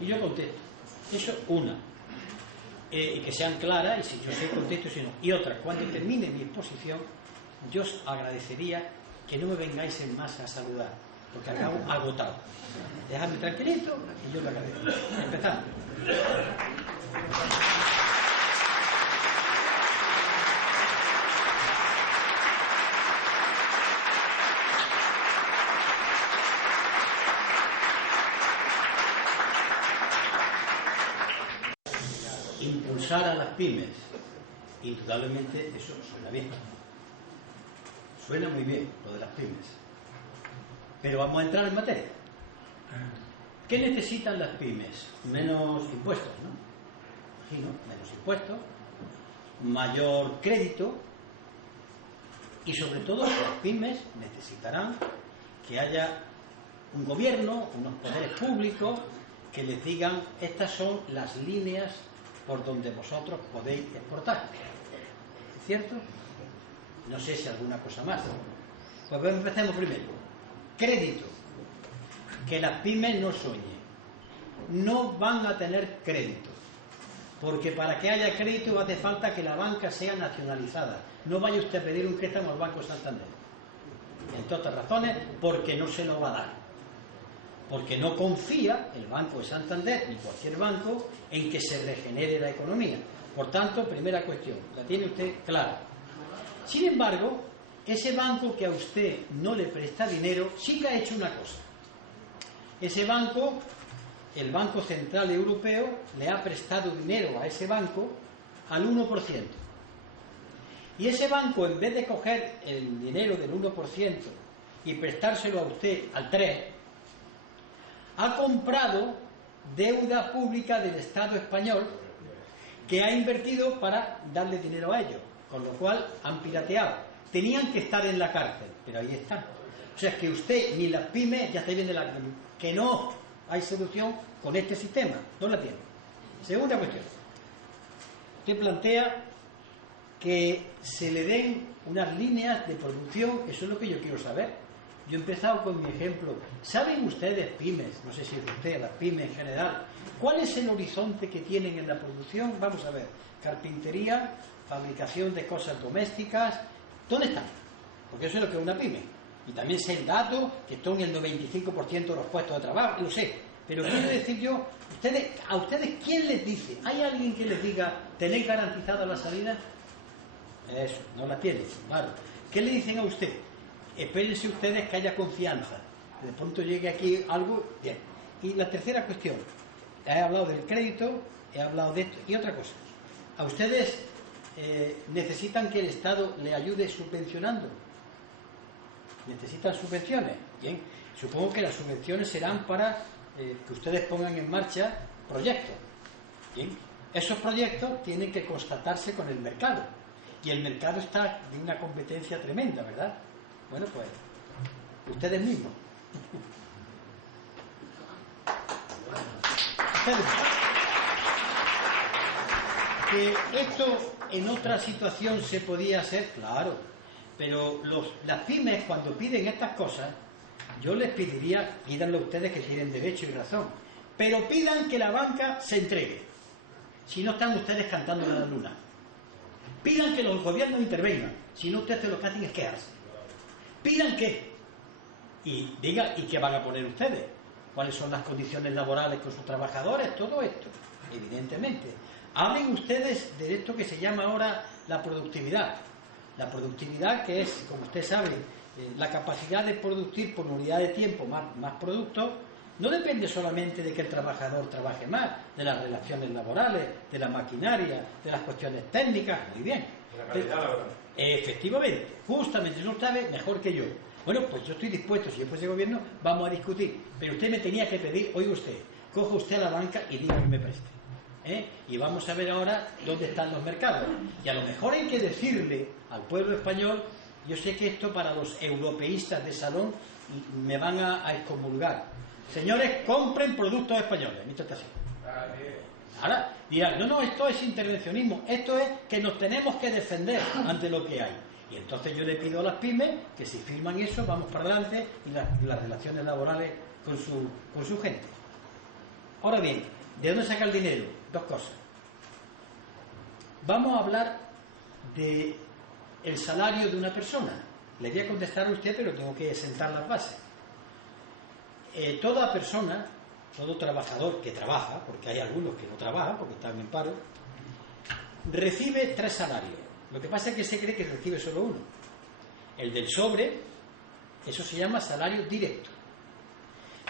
Y yo contesto. Eso, una. Y que sean claras, y si yo sé contesto, si no. Y otra, cuando termine mi exposición, yo os agradecería que no me vengáis en masa a saludar, porque acabo agotado. Dejadme tranquilito y yo lo agradezco. Empezamos. Impulsar a las pymes. Indudablemente eso suena bien. Suena muy bien lo de las pymes. Pero vamos a entrar en materia. ¿Qué necesitan las pymes? Menos impuestos, ¿no? Imagino, menos impuestos, mayor crédito, y sobre todo las pymes necesitarán que haya un gobierno, unos poderes públicos que les digan: estas son las líneas por donde vosotros podéis exportar. ¿Es cierto? No sé si alguna cosa más. Pues empecemos primero. Crédito. Que las pymes no sueñen. No van a tener crédito. Porque para que haya crédito hace falta que la banca sea nacionalizada. No vaya usted a pedir un préstamo al Banco Santander. Entre otras razones, porque no se lo va a dar. Porque no confía el Banco de Santander, ni cualquier banco, en que se regenere la economía. Por tanto, primera cuestión, la tiene usted clara. Sin embargo, ese banco que a usted no le presta dinero, sí que ha hecho una cosa. Ese banco, el Banco Central Europeo, le ha prestado dinero a ese banco al 1%. Y ese banco, en vez de coger el dinero del 1% y prestárselo a usted al 3%, ha comprado deuda pública del Estado español que ha invertido para darle dinero a ellos, con lo cual han pirateado. Tenían que estar en la cárcel, pero ahí están. O sea, que usted ni las pymes ya está viendo que no hay solución con este sistema, no la tiene. Segunda cuestión. Usted plantea que se le den unas líneas de producción, eso es lo que yo quiero saber. Yo he empezado con mi ejemplo. ¿Saben ustedes, pymes, no sé si es usted, las pymes en general, cuál es el horizonte que tienen en la producción? Vamos a ver, carpintería, fabricación de cosas domésticas, ¿dónde están? Porque eso es lo que es una pyme. Y también sé el dato, que están en el 95% de los puestos de trabajo, lo sé. Pero quiero decir yo, ¿a ustedes quién les dice? ¿Hay alguien que les diga, tenéis garantizada la salida? Eso, no la tienen, claro. ¿Qué le dicen a usted? Espérense ustedes que haya confianza. De pronto llegue aquí algo, bien. Y la tercera cuestión, he hablado del crédito, he hablado de esto, y otra cosa. ¿A ustedes necesitan que el Estado le ayude subvencionando? ¿Necesitan subvenciones? Bien, supongo que las subvenciones serán para que ustedes pongan en marcha proyectos. Bien, esos proyectos tienen que constatarse con el mercado. Y el mercado está de una competencia tremenda, ¿verdad? Bueno, pues, ustedes mismos. Que esto en otra situación se podía hacer, claro, pero las pymes cuando piden estas cosas, yo les pediría, pídanlo ustedes que tienen derecho y razón, pero pidan que la banca se entregue, si no están ustedes cantando a la luna. Pidan que los gobiernos intervengan, si no ustedes lo que hacen es quejarse. Pidan que, y digan, ¿y qué van a poner ustedes? ¿Cuáles son las condiciones laborales con sus trabajadores? Todo esto, evidentemente. Hablen ustedes de esto que se llama ahora la productividad. La productividad, que es, como usted sabe, la capacidad de producir por unidad de tiempo más productos, no depende solamente de que el trabajador trabaje más, de las relaciones laborales, de la maquinaria, de las cuestiones técnicas, muy bien. De la calidad laboral. Efectivamente, justamente, eso sabe mejor que yo. Bueno, pues yo estoy dispuesto, si yo fuese gobierno, vamos a discutir. Pero usted me tenía que pedir, oiga usted, coja usted a la banca y diga que me preste. Y vamos a ver ahora dónde están los mercados. Y a lo mejor hay que decirle al pueblo español, yo sé que esto para los europeístas de salón me van a excomulgar. Señores, compren productos españoles, en esta ocasión. Ahora dirán, no, esto es intervencionismo, esto es que nos tenemos que defender ante lo que hay. Y entonces yo le pido a las pymes que si firman eso, vamos para adelante y las relaciones laborales con su gente. Ahora bien, ¿de dónde saca el dinero? Dos cosas. Vamos a hablar de el salario de una persona. Le voy a contestar a usted, pero tengo que sentar las bases. Toda persona, todo trabajador que trabaja, porque hay algunos que no trabajan porque están en paro, recibe 3 salarios. Lo que pasa es que se cree que recibe solo uno. El del sobre, eso se llama salario directo.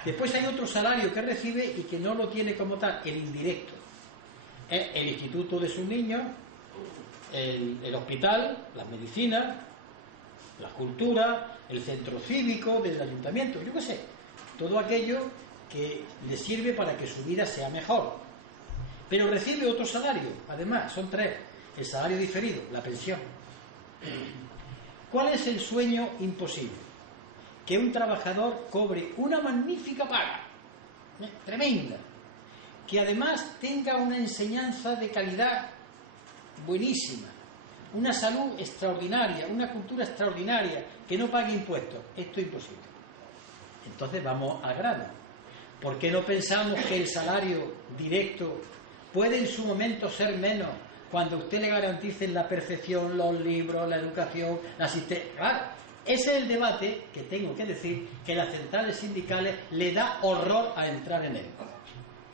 Después hay otro salario que recibe y que no lo tiene como tal, el indirecto. El instituto de sus niños, el hospital, las medicinas, la cultura, el centro cívico del ayuntamiento, yo qué sé. Todo aquello que le sirve para que su vida sea mejor. Pero recibe otro salario, además, son 3. El salario diferido, la pensión. ¿Cuál es el sueño imposible? Que un trabajador cobre una magnífica paga, tremenda, que además tenga una enseñanza de calidad buenísima, una salud extraordinaria, una cultura extraordinaria, que no pague impuestos. Esto es imposible. Entonces vamos al grano. ¿Por qué no pensamos que el salario directo puede en su momento ser menos cuando usted le garantice la perfección, los libros, la educación, la asistencia? Claro, ese es el debate que tengo que decir que las centrales sindicales le da horror a entrar en él.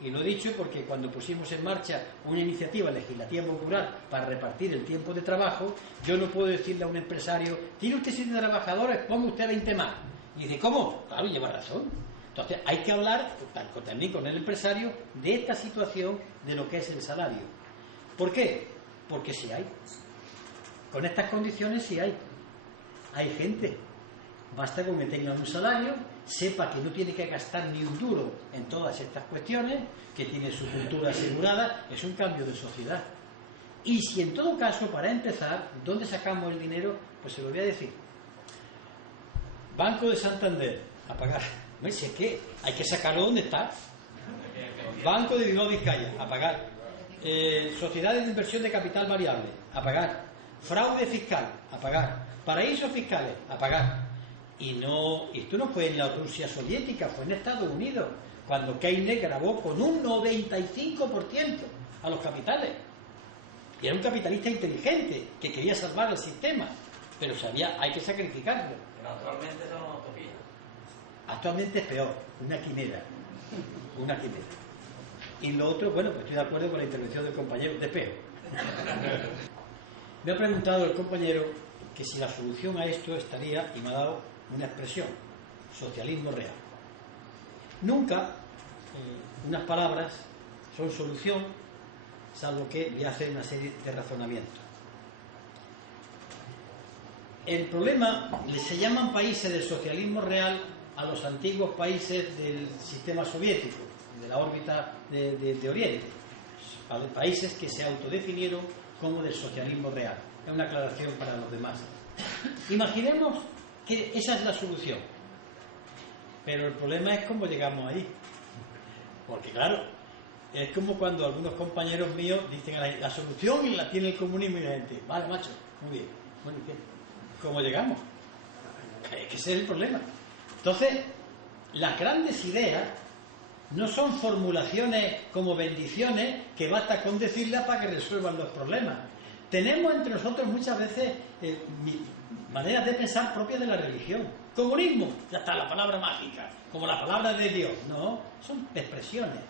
Y lo he dicho porque cuando pusimos en marcha una iniciativa legislativa popular para repartir el tiempo de trabajo, yo no puedo decirle a un empresario, tiene usted 7 trabajadores, ponga usted 20 más. Y dice, ¿cómo? Claro, lleva razón. Entonces hay que hablar también con el empresario de esta situación de lo que es el salario. ¿Por qué? Porque sí hay. Con estas condiciones sí hay. Hay gente. Basta con que tenga un salario, sepa que no tiene que gastar ni un duro en todas estas cuestiones, que tiene su cultura asegurada. Es un cambio de sociedad. Y si en todo caso, para empezar, ¿dónde sacamos el dinero? Pues se lo voy a decir. Banco de Santander, a pagar. No sé qué, hay que sacarlo donde está. Banco de Bilbao Vizcaya, a pagar. Sociedades de inversión de capital variable, a pagar. Fraude fiscal, a pagar. Paraísos fiscales, a pagar. Y esto no fue en la Rusia soviética, fue en Estados Unidos, cuando Keynes grabó con un 95% a los capitales. Y era un capitalista inteligente que quería salvar el sistema, pero sabía, hay que sacrificarlo. Pero actualmente son una utopía. Actualmente es peor, una quimera. Una quimera. Y lo otro, bueno, pues estoy de acuerdo con la intervención del compañero, de peor. Me ha preguntado el compañero que si la solución a esto estaría, y me ha dado una expresión, socialismo real. Nunca unas palabras son solución, salvo que le hacen una serie de razonamientos. El problema, se llaman países del socialismo real a los antiguos países del sistema soviético, de la órbita de Oriente, ¿vale? Países que se autodefinieron como del socialismo real. Es una aclaración para los demás. Imaginemos que esa es la solución, pero el problema es cómo llegamos ahí, porque claro, es como cuando algunos compañeros míos dicen la solución la tiene el comunismo, y la gente, vale, macho, muy bien, bueno, ¿qué? ¿Cómo llegamos? Es que ese es el problema. Entonces, las grandes ideas no son formulaciones como bendiciones que basta con decirlas para que resuelvan los problemas. Tenemos entre nosotros muchas veces maneras de pensar propias de la religión. Comunismo, ya está, la palabra mágica, como la palabra de Dios. No, son expresiones.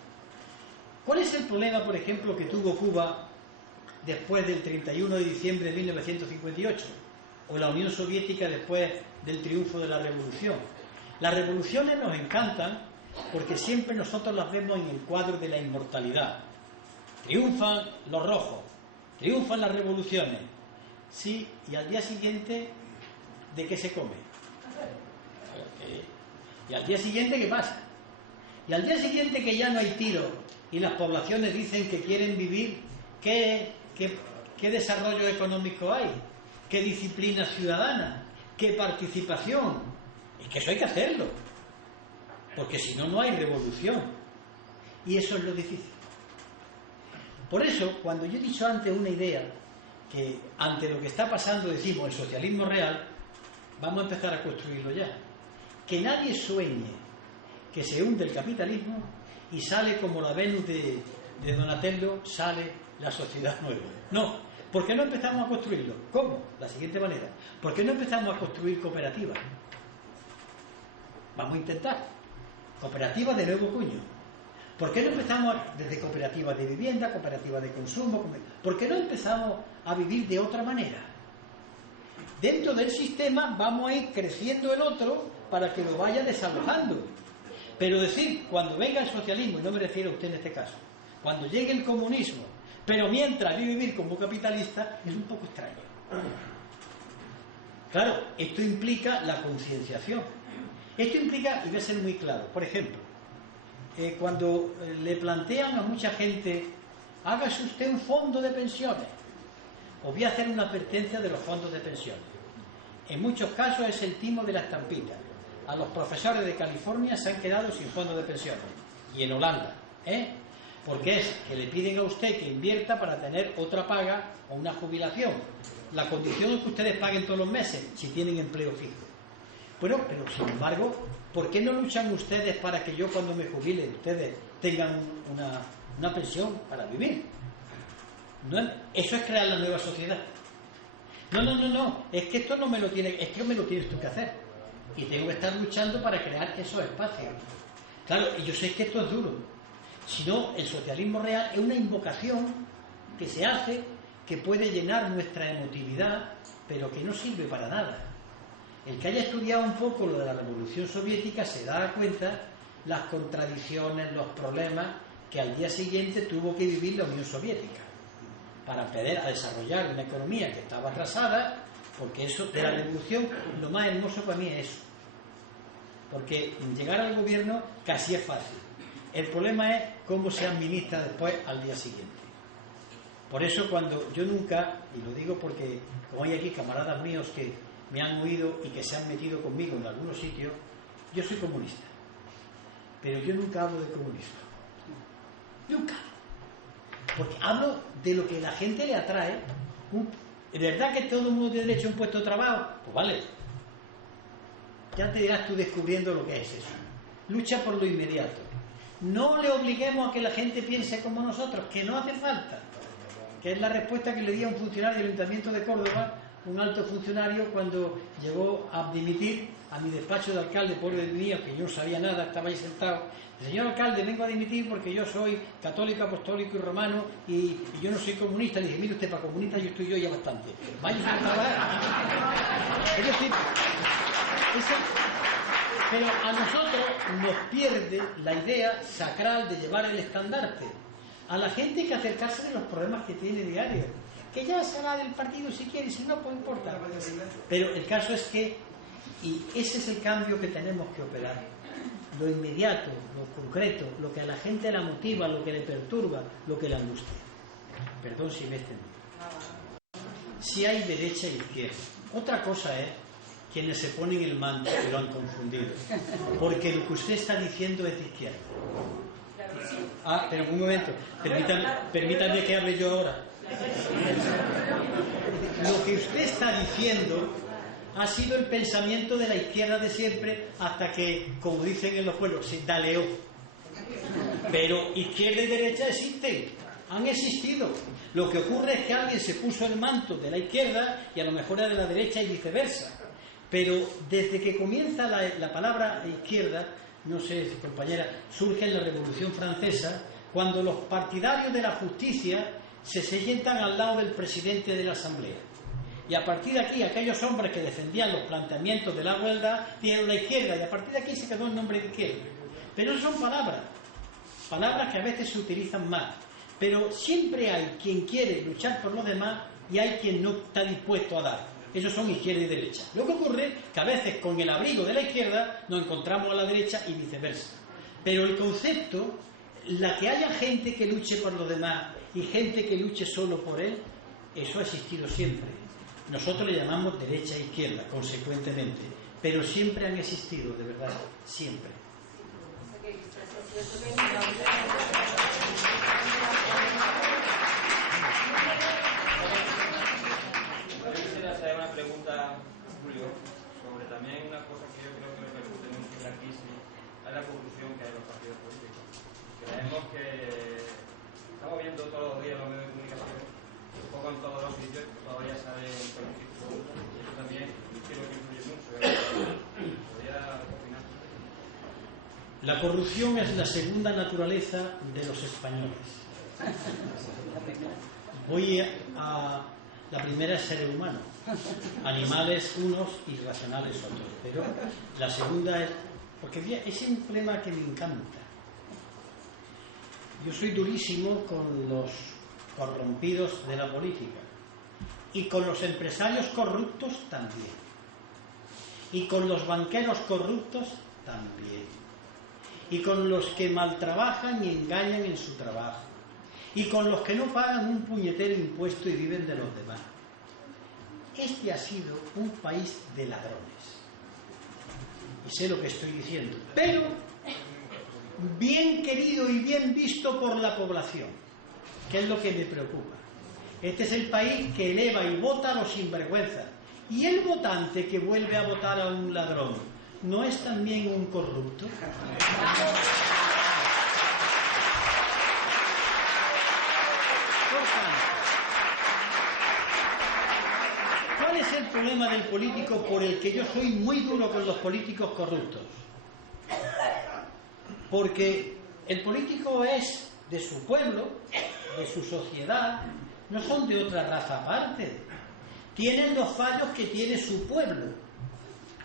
¿Cuál es el problema, por ejemplo, que tuvo Cuba después del 31 de diciembre de 1958? O la Unión Soviética después del triunfo de la revolución. Las revoluciones nos encantan porque siempre nosotros las vemos en el cuadro de la inmortalidad. Triunfan los rojos, triunfan las revoluciones. Sí, y al día siguiente, ¿de qué se come? Y al día siguiente, ¿qué pasa? Y al día siguiente, que ya no hay tiro y las poblaciones dicen que quieren vivir, ¿qué desarrollo económico hay? ¿Qué disciplina ciudadana? ¿Qué participación? Es que eso hay que hacerlo, porque si no, no hay revolución. Y eso es lo difícil. Por eso, cuando yo he dicho antes una idea, que ante lo que está pasando decimos el socialismo real, vamos a empezar a construirlo ya. Que nadie sueñe que se hunde el capitalismo y sale como la Venus de Donatello, sale la sociedad nueva. No. ¿Por qué no empezamos a construirlo? ¿Cómo? La siguiente manera. ¿Por qué no empezamos a construir cooperativas? Vamos a intentar. Cooperativas de nuevo cuño. ¿Por qué no empezamos desde cooperativas de vivienda, cooperativas de consumo? ¿Por qué no empezamos a vivir de otra manera? Dentro del sistema vamos a ir creciendo el otro para que lo vaya desalojando. Pero decir, cuando venga el socialismo, y no me refiero a usted en este caso, cuando llegue el comunismo, pero mientras vivir como capitalista, es un poco extraño. Claro, esto implica la concienciación. Esto implica, y voy a ser muy claro, por ejemplo, cuando le plantean a mucha gente, hágase usted un fondo de pensiones, os voy a hacer una advertencia de los fondos de pensiones. En muchos casos es el timo de la estampita. A los profesores de California se han quedado sin fondo de pensiones. Y en Holanda, porque es que le piden a usted que invierta para tener otra paga o una jubilación. La condición es que ustedes paguen todos los meses si tienen empleo fijo. Bueno, pero sin embargo, ¿por qué no luchan ustedes para que yo cuando me jubile ustedes tengan una pensión para vivir? ¿No? Eso es crear la nueva sociedad. No, es que esto no me lo tiene, es que me lo tienes tú que hacer. Y tengo que estar luchando para crear esos espacios. Claro, y yo sé que esto es duro. Si no, el socialismo real es una invocación que se hace, que puede llenar nuestra emotividad, pero que no sirve para nada. El que haya estudiado un poco lo de la Revolución Soviética se da cuenta las contradicciones, los problemas que al día siguiente tuvo que vivir la Unión Soviética para empezar a desarrollar una economía que estaba atrasada, porque eso de la revolución, lo más hermoso para mí es eso. Porque llegar al gobierno casi es fácil. El problema es cómo se administra después al día siguiente. Por eso cuando yo nunca, y lo digo porque como hay aquí camaradas míos que me han oído y que se han metido conmigo en algunos sitios, yo soy comunista. Pero yo nunca hablo de comunismo. Nunca. Porque hablo de lo que a la gente le atrae. ¿Es verdad que todo el mundo tiene derecho a un puesto de trabajo? Pues vale. Ya te dirás tú descubriendo lo que es eso. Lucha por lo inmediato. No le obliguemos a que la gente piense como nosotros, que no hace falta. Que es la respuesta que le di a un funcionario del Ayuntamiento de Córdoba, un alto funcionario, cuando llegó a dimitir a mi despacho de alcalde, pobre mío, que yo no sabía nada, estaba ahí sentado. Señor alcalde, vengo a dimitir porque yo soy católico, apostólico y romano y yo no soy comunista. Le dije, mire usted, para comunista yo estoy yo ya bastante. Vaya a trabajar. Es decir, Pero a nosotros nos pierde la idea sacral de llevar el estandarte. A la gente hay que acercarse de los problemas que tiene diario. Que ya será del partido si quiere, si no, pues importa. Pero el caso es que, y ese es el cambio que tenemos que operar. Lo inmediato, lo concreto, lo que a la gente la motiva, lo que le perturba, lo que le angustia. Perdón si me he extendido. Si hay derecha e izquierda. Otra cosa es quienes se ponen el manto y lo han confundido. Porque lo que usted está diciendo es de izquierda. Pero un momento, permítanme que hable yo ahora. Lo que usted está diciendo ha sido el pensamiento de la izquierda de siempre hasta que, como dicen en los pueblos, se daleó. Pero izquierda y derecha existen, han existido. Lo que ocurre es que alguien se puso el manto de la izquierda y a lo mejor era de la derecha y viceversa. Pero desde que comienza la palabra izquierda, no sé, compañera, surge en la Revolución Francesa, cuando los partidarios de la justicia se sientan al lado del presidente de la Asamblea. Y a partir de aquí, aquellos hombres que defendían los planteamientos de la igualdad dieron la izquierda, y a partir de aquí se quedó el nombre de izquierda. Pero no son palabras que a veces se utilizan mal. Pero siempre hay quien quiere luchar por los demás y hay quien no está dispuesto a dar. Esos son izquierda y derecha. Lo que ocurre es que a veces con el abrigo de la izquierda nos encontramos a la derecha y viceversa. Pero el concepto, la que haya gente que luche por los demás y gente que luche solo por él, eso ha existido siempre. Nosotros le llamamos derecha e izquierda, consecuentemente. Pero siempre han existido, de verdad, siempre. Hacer una pregunta, Julio, sobre también una cosa que yo creo que repercute mucho en la crisis, es la corrupción que hay en los partidos políticos. Creemos que estamos viendo todos los días los medios de comunicación, un poco en todos los sitios, todavía salen políticos corruptos, y eso también creo que influye mucho. ¿Podría opinar? La corrupción es la segunda naturaleza de los españoles. La primera es ser humano, animales unos y racionales otros, pero la segunda es, porque es un problema que me encanta. Yo soy durísimo con los corrompidos de la política y con los empresarios corruptos también, y con los banqueros corruptos también, y con los que maltrabajan y engañan en su trabajo, y con los que no pagan un puñetero impuesto y viven de los demás. Este ha sido un país de ladrones. Y sé lo que estoy diciendo. Pero bien querido y bien visto por la población, que es lo que me preocupa. Este es el país que eleva y vota a los sinvergüenzas. Y el votante que vuelve a votar a un ladrón, ¿no es también un corrupto? ¿Cuál es el problema del político por el que yo soy muy duro con los políticos corruptos? Porque el político es de su pueblo, de su sociedad, no son de otra raza aparte. Tienen los fallos que tiene su pueblo.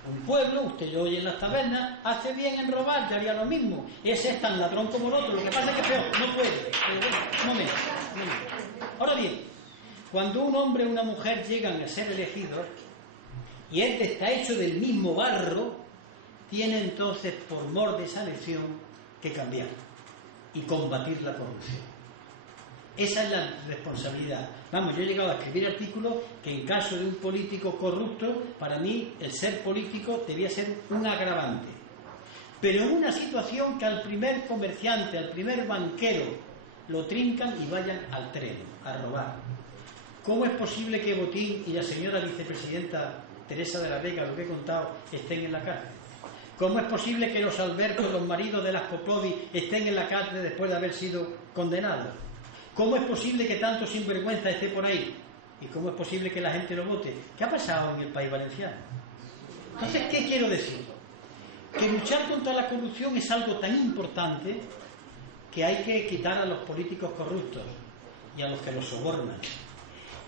Un pueblo, usted lo oye en las tabernas, hace bien en robar, yo haría lo mismo. Ese es tan ladrón como el otro, lo que pasa es que peor, no puede. Un momento. Ahora bien, cuando un hombre o una mujer llegan a ser elegidos y este está hecho del mismo barro, tiene entonces por mor de esa elección que cambiar y combatir la corrupción. Esa es la responsabilidad. Vamos, yo he llegado a escribir artículos que en caso de un político corrupto, para mí el ser político debía ser un agravante. Pero en una situación que al primer comerciante, al primer banquero, lo trincan y vayan al tren a robar. ¿Cómo es posible que Botín y la señora vicepresidenta Teresa de la Vega, lo que he contado, estén en la cárcel? ¿Cómo es posible que los Albertos, los maridos de las Popovi, estén en la cárcel después de haber sido condenados? ¿Cómo es posible que tanto sinvergüenza esté por ahí? ¿Y cómo es posible que la gente lo vote? ¿Qué ha pasado en el país valenciano? Entonces, ¿qué quiero decir? Que luchar contra la corrupción es algo tan importante que hay que quitar a los políticos corruptos y a los que los sobornan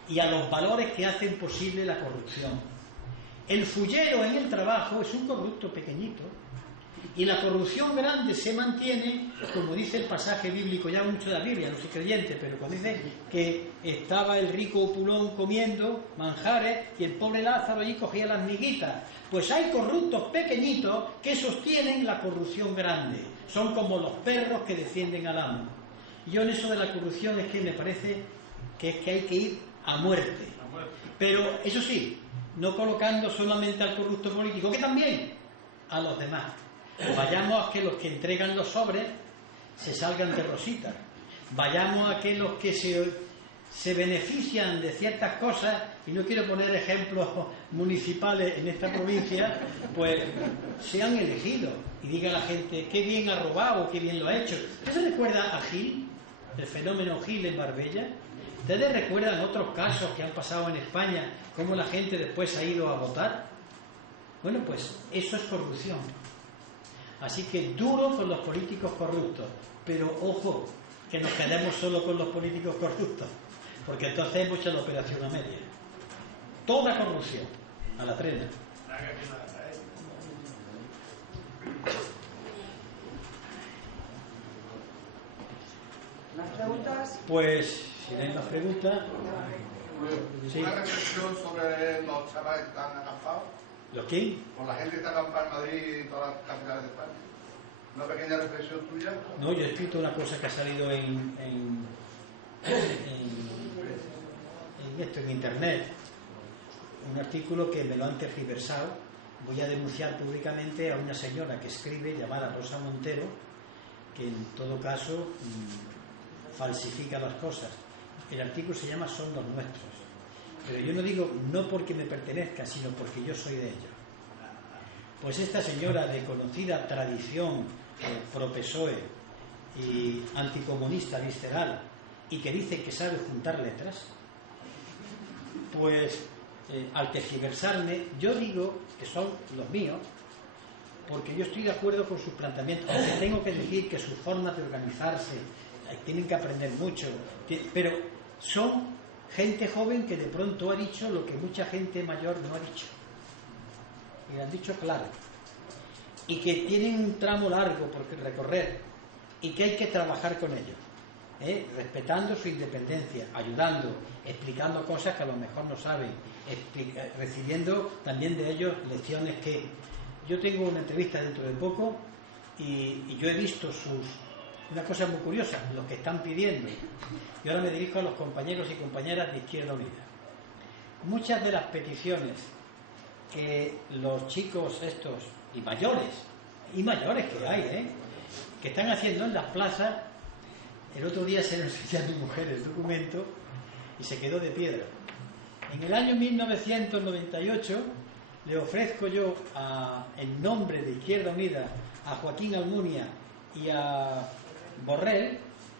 y a los valores que hacen posible la corrupción. El fullero en el trabajo es un corrupto pequeñito. Y la corrupción grande se mantiene, como dice el pasaje bíblico, ya mucho de la Biblia, no soy creyente, pero cuando dice que estaba el rico opulón comiendo manjares y el pobre Lázaro allí cogía las miguitas. Pues hay corruptos pequeñitos que sostienen la corrupción grande. Son como los perros que defienden al amo. Y yo en eso de la corrupción es que me parece que hay que ir a muerte. Pero eso sí, no colocando solamente al corrupto político, que también a los demás. Vayamos a que los que entregan los sobres se salgan de rositas. Vayamos a que los que se benefician de ciertas cosas, y no quiero poner ejemplos municipales en esta provincia, pues sean elegidos y diga la gente qué bien ha robado, qué bien lo ha hecho. ¿Usted se recuerda a Gil, el fenómeno Gil en Marbella? ¿Ustedes recuerdan otros casos que han pasado en España, cómo la gente después ha ido a votar? Bueno, pues eso es corrupción. Así que duro con los políticos corruptos, pero ojo, que nos quedemos solo con los políticos corruptos, porque entonces hemos hecho la operación a media. Toda corrupción, a la trena. ¿Más preguntas? Pues, si no hay más preguntas... Sí. Una reflexión sobre los chavales que están agafados. ¿Los quién? Por la gente que está acampada en Madrid y todas las capitales de España. Una pequeña reflexión tuya. No, yo he escrito una cosa que ha salido en internet, un artículo que me lo han tergiversado. Voy a denunciar públicamente a una señora que escribe, llamada Rosa Montero, que en todo caso falsifica las cosas. El artículo se llama Son los nuestros, pero yo no digo no porque me pertenezca, sino porque yo soy de ellos. Pues esta señora de conocida tradición pro-PSOE y anticomunista visceral, y que dice que sabe juntar letras, pues al tergiversarme, yo digo que son los míos, porque yo estoy de acuerdo con sus planteamientos, aunque tengo que decir que sus formas de organizarse tienen que aprender mucho, pero son gente joven que de pronto ha dicho lo que mucha gente mayor no ha dicho, y lo han dicho claro, y que tienen un tramo largo por recorrer, y que hay que trabajar con ellos, respetando su independencia, ayudando, explicando cosas que a lo mejor no saben, recibiendo también de ellos lecciones que... Yo tengo una entrevista dentro de poco y yo he visto una cosa muy curiosa, lo que están pidiendo. Y ahora me dirijo a los compañeros y compañeras de Izquierda Unida. Muchas de las peticiones que los chicos estos, y mayores que hay, que están haciendo en las plazas, el otro día se lo enseñé a mi mujer el documento y se quedó de piedra. En el año 1998 le ofrezco yo, en nombre de Izquierda Unida, a Joaquín Almunia y a Borrell,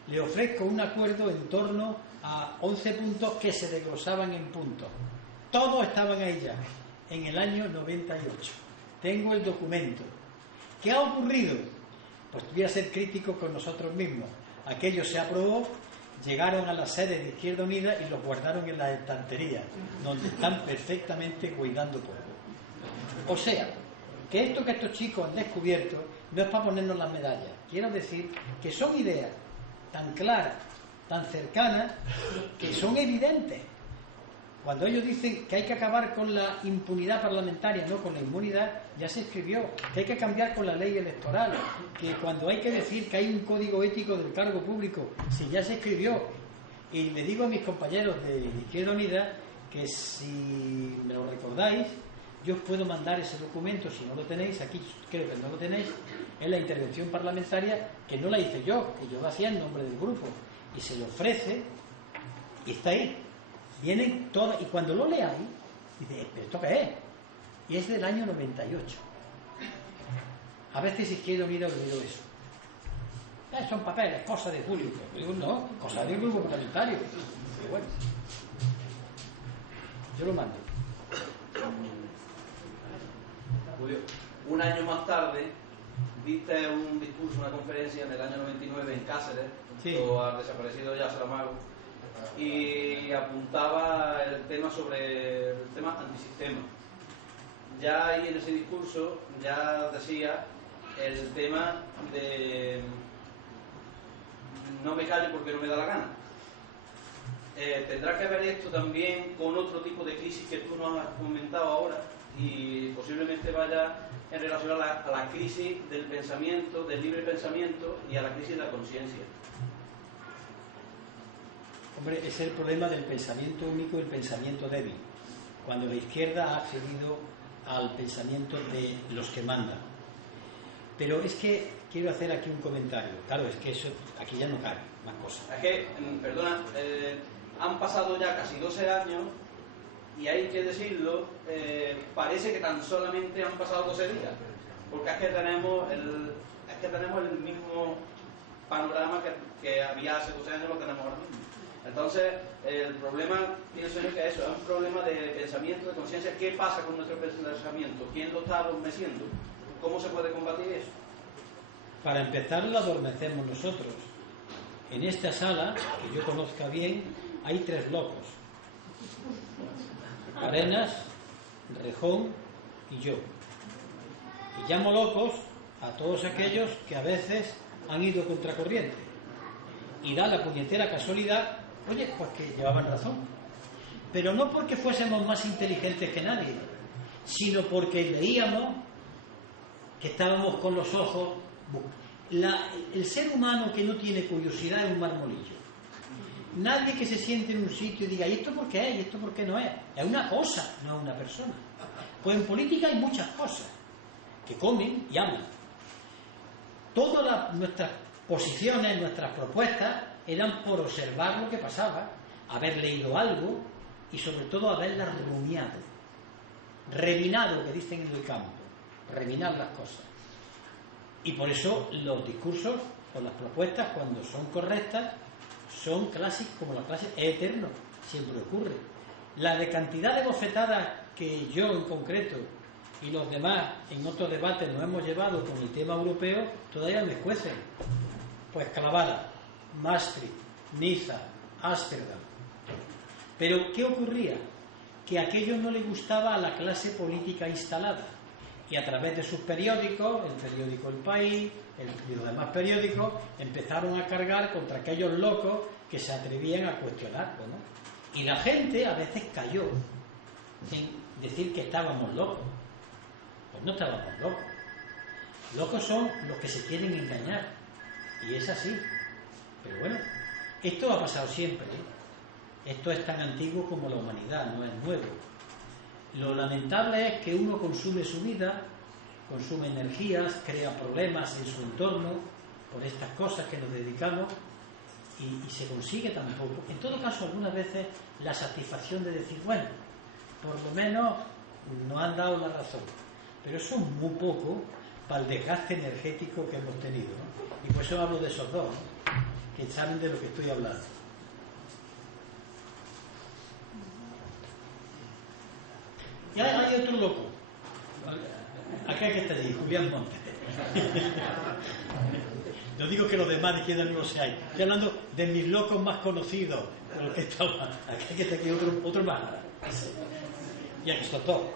le ofrezco un acuerdo en torno a 11 puntos que se desglosaban en puntos. Todos estaban ahí ya, en el año 98. Tengo el documento. ¿Qué ha ocurrido? Pues voy a ser crítico con nosotros mismos. Aquello se aprobó, llegaron a la sede de Izquierda Unida y los guardaron en la estantería, donde están perfectamente cuidando polvo. O sea, que esto que estos chicos han descubierto no es para ponernos las medallas. Quiero decir que son ideas tan claras, tan cercanas, que son evidentes. Cuando ellos dicen que hay que acabar con la impunidad parlamentaria, no con la inmunidad, ya se escribió, que hay que cambiar con la ley electoral, que cuando hay que decir que hay un código ético del cargo público, si ya se escribió. Y le digo a mis compañeros de Izquierda Unida que si me lo recordáis, yo os puedo mandar ese documento, si no lo tenéis, aquí creo que no lo tenéis, es la intervención parlamentaria, que no la hice yo, que yo lo hacía en nombre del grupo, y se le ofrece, y está ahí. Vienen todas, y cuando lo leáis, dice, ¿pero esto qué es? Y es del año 98. A veces Izquierda Unida olvidó eso. Son papeles, cosas de Julio. Digo, no, cosas del grupo parlamentario. Pero bueno, yo lo mando. Julio, un año más tarde diste un discurso, una conferencia en el año 99 en Cáceres, junto al desaparecido ya Saramago, y apuntaba el tema sobre el tema antisistema. ya ahí en ese discurso ya decía el tema de no me callo porque no me da la gana. Tendrá que ver esto también con otro tipo de crisis que tú nos has comentado ahora, y posiblemente vaya en relación a la crisis del pensamiento, del libre pensamiento, y a la crisis de la conciencia. Hombre, es el problema del pensamiento único y el pensamiento débil, cuando la izquierda ha accedido al pensamiento de los que mandan. Pero es que quiero hacer aquí un comentario. Claro, es que eso aquí ya no cabe más cosas. Es que, perdona, han pasado ya casi 12 años y hay que decirlo, parece que tan solamente han pasado 12 días, porque es que tenemos el mismo panorama que había hace 12 años, lo tenemos ahora mismo. Entonces, el problema, pienso yo que eso es un problema de pensamiento, de conciencia. ¿Qué pasa con nuestro pensamiento? ¿Quién lo está adormeciendo? ¿Cómo se puede combatir eso? Para empezar, lo adormecemos nosotros. En esta sala, que yo conozca bien, hay 3 locos: Arenas, Rejón y yo. Y llamo locos a todos aquellos que a veces han ido contracorriente. Y da la puñetera casualidad, oye, pues que llevaban razón. Pero no porque fuésemos más inteligentes que nadie, sino porque leíamos que estábamos con los ojos. El ser humano que no tiene curiosidad es un marmolillo. Nadie que se siente en un sitio y diga, ¿y esto por qué es? ¿Y esto por qué no es? Es una cosa, no es una persona. Pues en política hay muchas cosas que comen y hablan. Todas nuestras posiciones, nuestras propuestas eran por observar lo que pasaba, haber leído algo y sobre todo haberlas rumiado, revinado, que dicen en el campo, revinar las cosas. Y por eso los discursos o las propuestas, cuando son correctas, son clásicos, como la clase, es eterno, siempre ocurre. La de cantidad de bofetadas que yo en concreto y los demás en otros debates nos hemos llevado con el tema europeo, todavía me escuecen. Pues clavada, Maastricht, Niza, Ámsterdam. Pero ¿qué ocurría? Que aquello no le gustaba a la clase política instalada, y a través de sus periódicos, el periódico El País y los demás periódicos, empezaron a cargar contra aquellos locos que se atrevían a cuestionarlo, ¿no? Y la gente a veces cayó en decir que estábamos locos. Pues no estábamos locos. Locos son los que se quieren engañar, y es así. Pero bueno, esto ha pasado siempre, ¿eh? Esto es tan antiguo como la humanidad, no es nuevo. Lo lamentable es que uno consume su vida, consume energías, crea problemas en su entorno por estas cosas que nos dedicamos, y se consigue tan poco. En todo caso, algunas veces la satisfacción de decir, bueno, por lo menos nos han dado la razón, pero eso es muy poco para el desgaste energético que hemos tenido, ¿no? Y por eso hablo de esos dos, ¿no?, que saben de lo que estoy hablando. Y hay otro loco, acá que está allí, Julián Montes. No digo que los demás de izquierda no lo sean, estoy hablando de mis locos más conocidos, con los que estaba. Acá que está aquí otro más. Y aquí está todo.